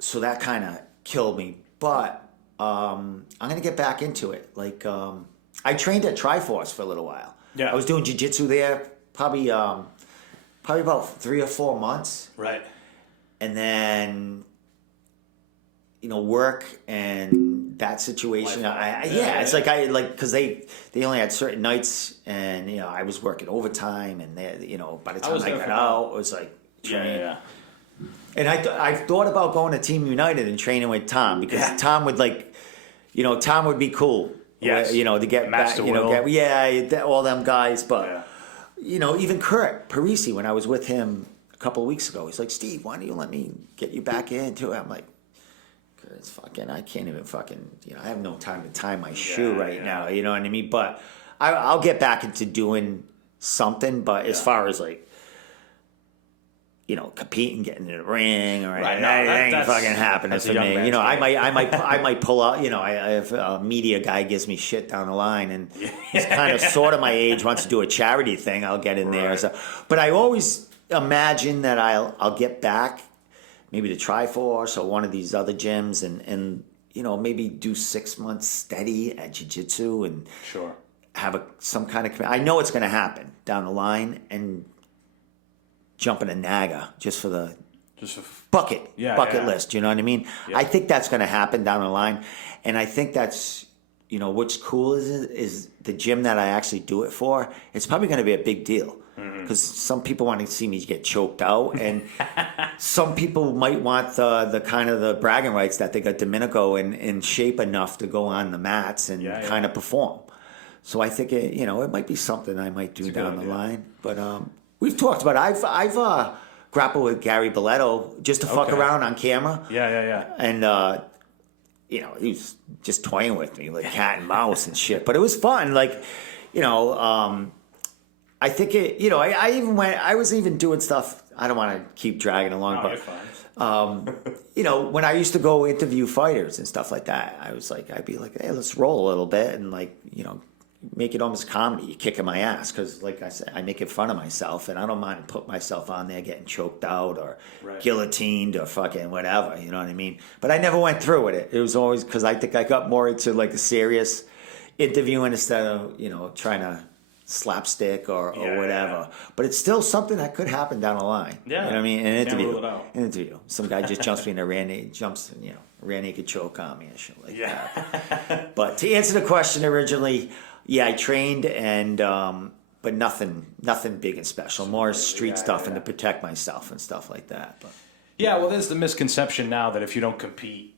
So that kind of killed me. But I'm going to get back into it. Like, I trained at Triforce for a little while. Yeah. I was doing jiu-jitsu there probably about 3 or 4 months. Right. And then, work and that situation. It's because they only had certain nights, and I was working overtime, and by the time I got out, it was like training. Yeah. And I thought about going to Team United and training with Tom, because Tom would Tom would be cool. Yes. To get Match back. All them guys, but even Kurt Parisi, when I was with him a couple of weeks ago, he's like, Steve, why don't you let me get you back into it? I'm like, it's fucking, I can't even fucking, I have no time to tie my shoe right now, you know what I mean? But I'll get back into doing something, but as far as like, compete and get in the ring, or Right, that ain't that's fucking happening that's a for young me. man's I might pull out. If a media guy gives me shit down the line, and he's kind of sort of my age, wants to do a charity thing, I'll get in there. Right. So, but I always imagine that I'll get back, maybe to Triforce or one of these other gyms, and maybe do 6 months steady at jiu-jitsu and Sure. have some kind of. I know it's going to happen down the line, and jump in a Naga just for the bucket list. You know what I mean? Yeah. I think that's going to happen down the line, and I think that's what's cool is the gym that I actually do it for. It's probably going to be a big deal because some people want to see me get choked out, and some people might want the kind of the bragging rights that they got Domenico in shape enough to go on the mats and kind of perform. So I think it might be something I might do down the line, but. We've talked about it. I've grappled with Gary Belletto just to fuck around on camera. Yeah. And, he was just toying with me like cat and mouse and shit. But it was fun. I think it, I was even doing stuff. I don't want to keep dragging along, but, when I used to go interview fighters and stuff like that, I'd be like, hey, let's roll a little bit and make it almost comedy. You're kicking my ass because, like I said, I make it fun of myself, and I don't mind put myself on there getting choked out or guillotined or fucking whatever. You know what I mean? But I never went through with it. It was always because I think I got more into a serious interviewing instead of trying to slapstick or whatever. Yeah. But it's still something that could happen down the line. Yeah, you know what I mean? An interview. Can't rule it out. An interview. Some guy just jumps me in a rear naked choke on me and shit like that. But to answer the question originally. Yeah, I trained but nothing big and special. More street stuff and to protect myself and stuff like that. But yeah, well, there's the misconception now that if you don't compete,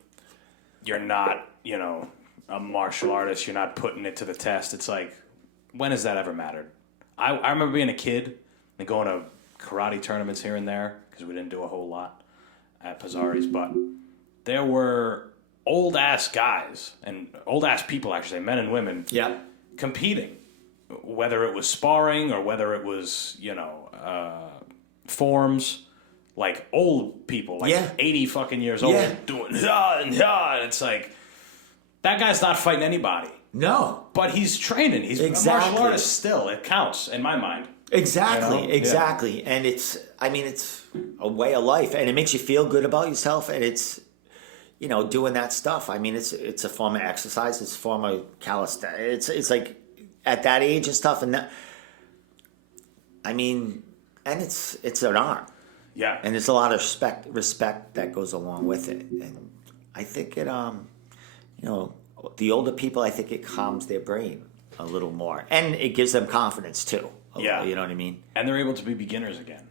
you're not, a martial artist. You're not putting it to the test. It's like, when has that ever mattered? I remember being a kid and going to karate tournaments here and there because we didn't do a whole lot at Pizzari's, but there were old ass guys and old ass people, actually, men and women. Yeah. Competing, whether it was sparring or whether it was, forms, like old people, 80 fucking years old, doing and it's like, that guy's not fighting anybody. No. But he's training. He's a martial artist still. It counts in my mind. Exactly. Yeah. And it's a way of life, and it makes you feel good about yourself, and it's, doing that stuff. I mean, it's a form of exercise. It's a form of calisthenics. It's like at that age and stuff. And that, and it's an art. Yeah. And there's a lot of respect that goes along with it. And I think it, the older people, I think it calms their brain a little more, and it gives them confidence too. Yeah. You know what I mean? And they're able to be beginners again.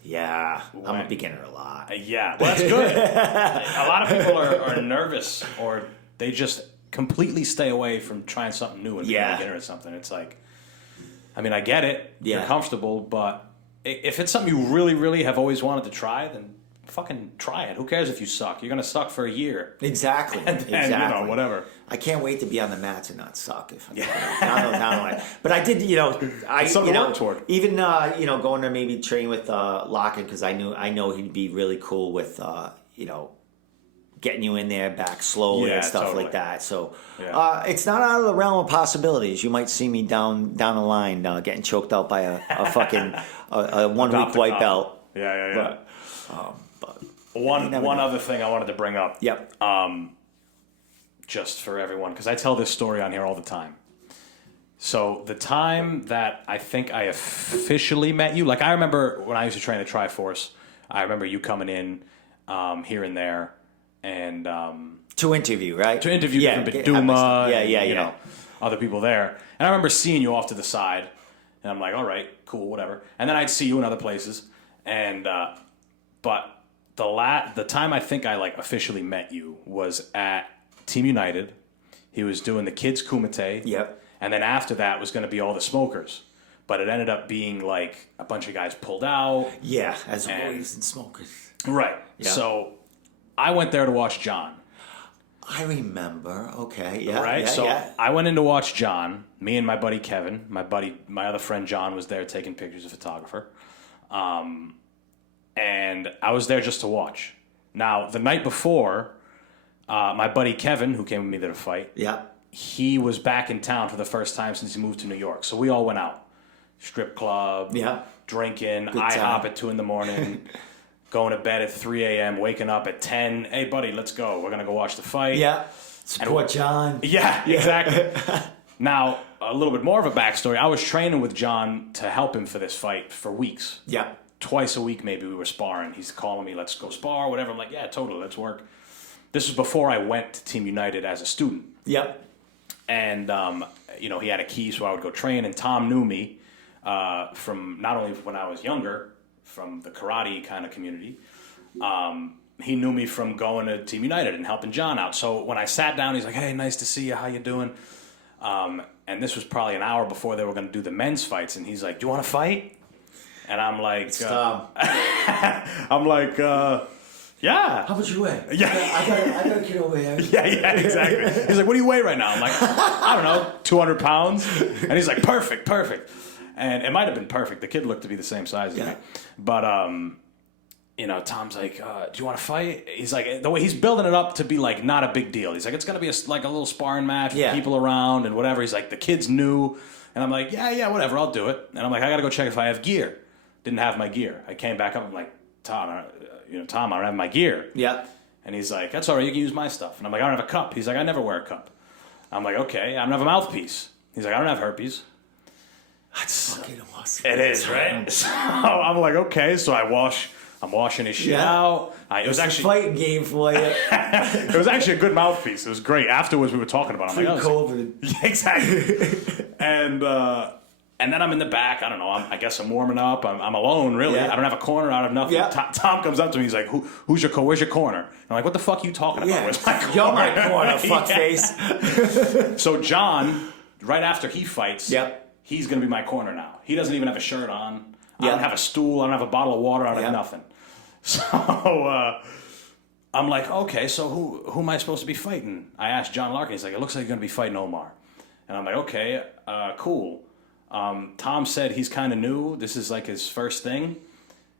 Yeah, I'm a beginner a lot. Yeah, well, that's good. A lot of people are nervous, or they just completely stay away from trying something new and being a beginner at something. It's like, I get it. You're comfortable, but if it's something you really, really have always wanted to try, then fucking try it. Who cares if you suck? You're going to suck for a year. Exactly. And then, whatever. I can't wait to be on the mats and not suck. Down. But I did, something to work toward. Even going to maybe train with Locken, because I know he'd be really cool with getting you in there back slowly and stuff like that. So it's not out of the realm of possibilities. You might see me down the line getting choked out by a fucking a 1 week white belt. Yeah. But one other thing I wanted to bring up. Yep. Just for everyone, because I tell this story on here all the time. So the time that I think I officially met you, like I remember when I used to train at Triforce, I remember you coming in here and there, and to interview, right? To interview different Duma, other people there. And I remember seeing you off to the side, and I'm like, all right, cool, whatever. And then I'd see you in other places, and but the time I think I officially met you was at Team United. He was doing the kids kumite. Yep. And then after that was going to be all the smokers. But it ended up being a bunch of guys pulled out. Yeah, as always in smokers. Right. Yeah. So I went there to watch John. I remember. Okay. Yeah. Right. Yeah, so I went in to watch John. Me and my buddy Kevin. My other friend John was there taking pictures, a photographer. and I was there just to watch. Now, the night before, my buddy Kevin, who came with me to the fight, he was back in town for the first time since he moved to New York. So we all went out. Strip club, drinking, IHOP at 2 a.m, going to bed at 3 a.m, waking up at 10. Hey, buddy, let's go. We're going to go watch the fight. Yeah. Support John. Yeah, exactly. Now, a little bit more of a backstory. I was training with John to help him for this fight for weeks. Yeah. Twice a week, maybe, we were sparring. He's calling me, let's go spar, whatever. I'm like, yeah, totally, let's work. This was before I went to Team United as a student. Yep. And, he had a key, so I would go train. And Tom knew me from not only when I was younger, from the karate kind of community, he knew me from going to Team United and helping John out. So when I sat down, he's like, hey, nice to see you. How you doing? And this was probably an hour before they were going to do the men's fights. And he's like, do you want to fight? And I'm like, yeah. How much you weigh? Yeah. I got a kid over here. Yeah, exactly. He's like, what do you weigh right now? I'm like, I don't know, 200 pounds. And he's like, perfect. And it might have been perfect. The kid looked to be the same size as me. But, Tom's like, do you want to fight? He's like, the way he's building it up to be like not a big deal. He's like, it's going to be a little sparring match with people around and whatever. He's like, the kid's new. And I'm like, yeah, whatever, I'll do it. And I'm like, I got to go check if I have gear. Didn't have my gear. I came back up. I'm like, Tom, I don't have my gear. Yeah. And he's like, that's all right. You can use my stuff. And I'm like, I don't have a cup. He's like, I never wear a cup. I'm like, okay. I don't have a mouthpiece. He's like, I don't have herpes. That's fucking awesome. It is, right? So I'm like, okay. So I'm washing his shit out. It was actually a fighting game for you. It was actually a good mouthpiece. It was great. Afterwards, we were talking about it. I'm like, COVID. Yeah, exactly. And then I'm in the back. I don't know. I guess I'm warming up. I'm alone, really. Yeah. I don't have a corner out of nothing. Yeah. Tom comes up to me. He's like, where's your corner? I'm like, what the fuck are you talking about? Where's my corner? You're my corner, fuckface. So John, right after he fights, he's going to be my corner now. He doesn't even have a shirt on. I don't have a stool. I don't have a bottle of water. I don't have nothing. So I'm like, okay, so who am I supposed to be fighting? I asked John Larkin. He's like, it looks like you're going to be fighting Omar. And I'm like, okay, cool. Tom said he's kind of new. This is like his first thing.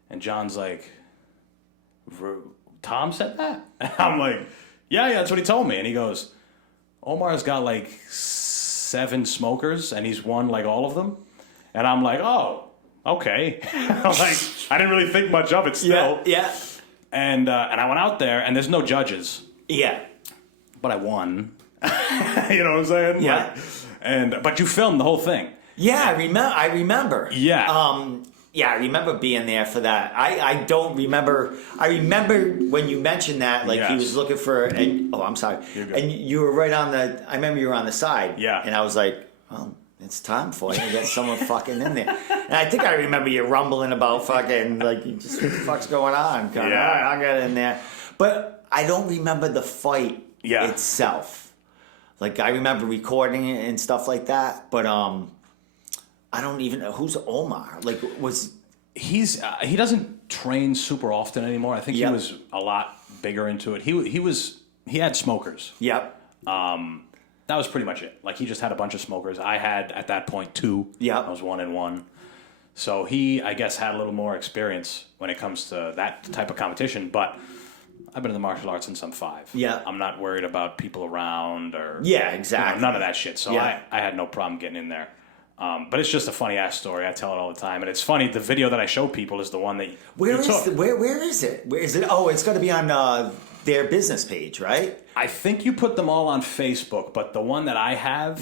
And John's like, Tom said that? And I'm like, yeah, that's what he told me. And he goes, Omar's got like 7 smokers and he's won like all of them. And I'm like, oh, okay. I'm like, I didn't really think much of it still. Yeah. And I went out there and there's no judges. Yeah. But I won. You know what I'm saying? Yeah. But you filmed the whole thing. Yeah, I remember. Yeah. Yeah, I remember being there for that. I don't remember. I remember when you mentioned that, like he was looking for. I'm sorry. And you were right on the. I remember you were on the side. Yeah. And I was like, well, it's time for you to get someone fucking in there. And I think I remember you rumbling about fucking like, just what the fuck's going on? All right, I'll get in there. But I don't remember the fight itself. Like I remember recording it and stuff like that, but I don't even know who's Omar. Like, he doesn't train super often anymore. I think he was a lot bigger into it. He had smokers. Yep. That was pretty much it. Like he just had a bunch of smokers. I had at that point 2. Yeah. I was 1-1. So he, I guess, had a little more experience when it comes to that type of competition. But I've been in the martial arts since I'm 5. Yeah. I'm not worried about people around or exactly. None of that shit. So I had no problem getting in there. But it's just a funny ass story. I tell it all the time, and it's funny. The video that I show people is the one that where is it? Where is it? Where is it? Oh, it's going to be on their business page, right? I think you put them all on Facebook, but the one that I have,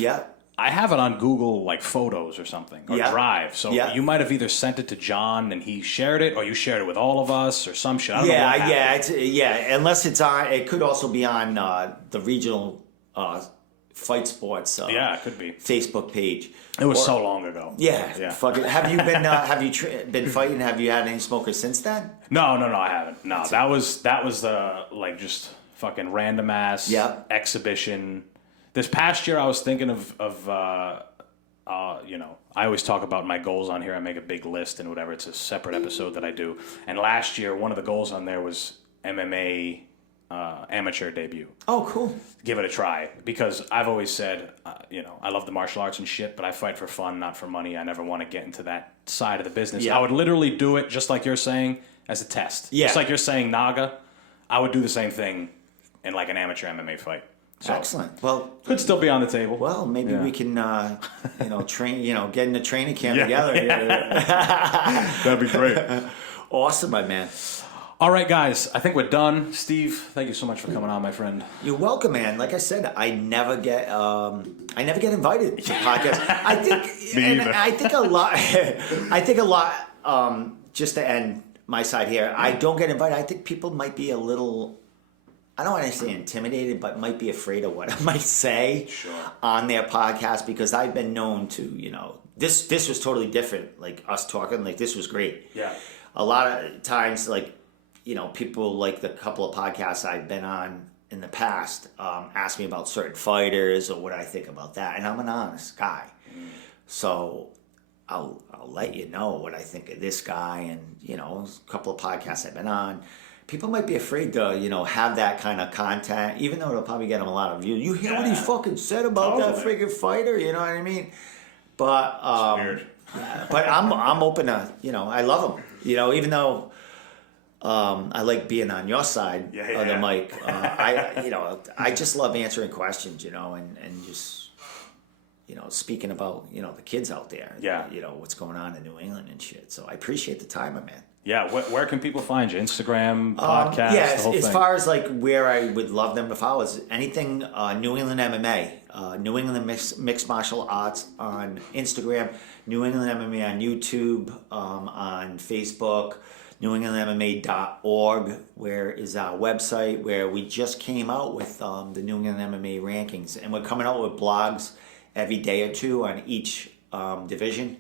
I have it on Google like Photos or something or Drive. So you might have either sent it to John and he shared it, or you shared it with all of us or some shit. I don't know what happened. Unless it's on, it could also be on the regional Fight Sports. It could be Facebook page. It was so long ago. Yeah. Fucking. Have you been? Been fighting? Have you had any smokers since then? No, I haven't. No, that was like just fucking random ass exhibition. This past year, I was thinking of I always talk about my goals on here. I make a big list and whatever. It's a separate episode that I do. And last year, one of the goals on there was MMA amateur debut. Oh, cool. Give it a try. Because I've always said, I love the martial arts and shit, but I fight for fun, not for money. I never want to get into that side of the business. I would literally do it, just like you're saying, as a test. Yeah. Just like you're saying Naga, I would do the same thing in like an amateur MMA fight. So, excellent. Well, could still be on the table. well, maybe we can, train. get in a training camp Yeah. together. That'd be great. Awesome, my man. All right, guys. I think we're done. Steve, thank you so much for coming on, my friend. You're welcome, man. Like I said, I never get invited to podcasts. I think, Me and either. I think a lot. I think a lot. Just to end my side here, I don't get invited. I think people might be a little. I don't want to say intimidated, but might be afraid of what I might say on their podcast because I've been known to, this was totally different. Like us talking, like this was great. Yeah. A lot of times, like, people like the couple of podcasts I've been on in the past ask me about certain fighters or what I think about that, and I'm an honest guy, so I'll let you know what I think of this guy, and a couple of podcasts I've been on. People might be afraid to, have that kind of content, even though it'll probably get them a lot of views. You hear what he fucking said about that freaking fighter? You know what I mean? But It's weird. but I'm open to, I love him. Even though I like being on your side of the mic. I just love answering questions, and just speaking about the kids out there. Yeah. What's going on in New England and shit. So I appreciate the time, man. Yeah, where can people find you? Instagram, podcast, Yeah, the whole as thing. far as like where I would love them to follow is anything New England MMA, New England Mixed Martial Arts on Instagram, New England MMA on YouTube, on Facebook, NewEnglandMMA.org, where is our website where we just came out with the New England MMA rankings, and we're coming out with blogs every day or two on each division.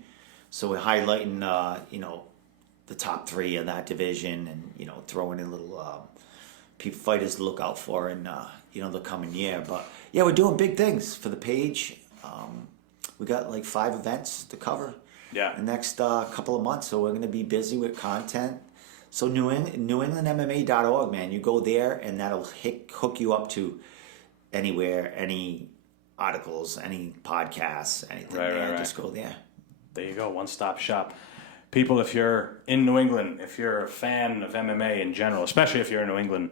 So we're highlighting the top 3 of that division, and throwing in little fighters to look out for in the coming year. But yeah, we're doing big things for the page. We got like 5 events to cover the next couple of months, so we're going to be busy with content. So NewEnglandMMA.org, man, you go there and that'll hook you up to anywhere, any articles, any podcasts, anything. Right. Just go there. There you go, one-stop shop. People, if you're in New England, if you're a fan of MMA in general, especially if you're in New England,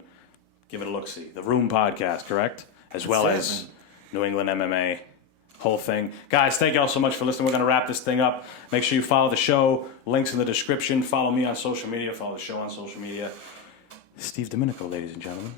give it a look-see. The Room Podcast, correct? As well as New England MMA, whole thing. Guys, thank you all so much for listening. We're going to wrap this thing up. Make sure you follow the show. Links in the description. Follow me on social media. Follow the show on social media. Steve Domenico, ladies and gentlemen.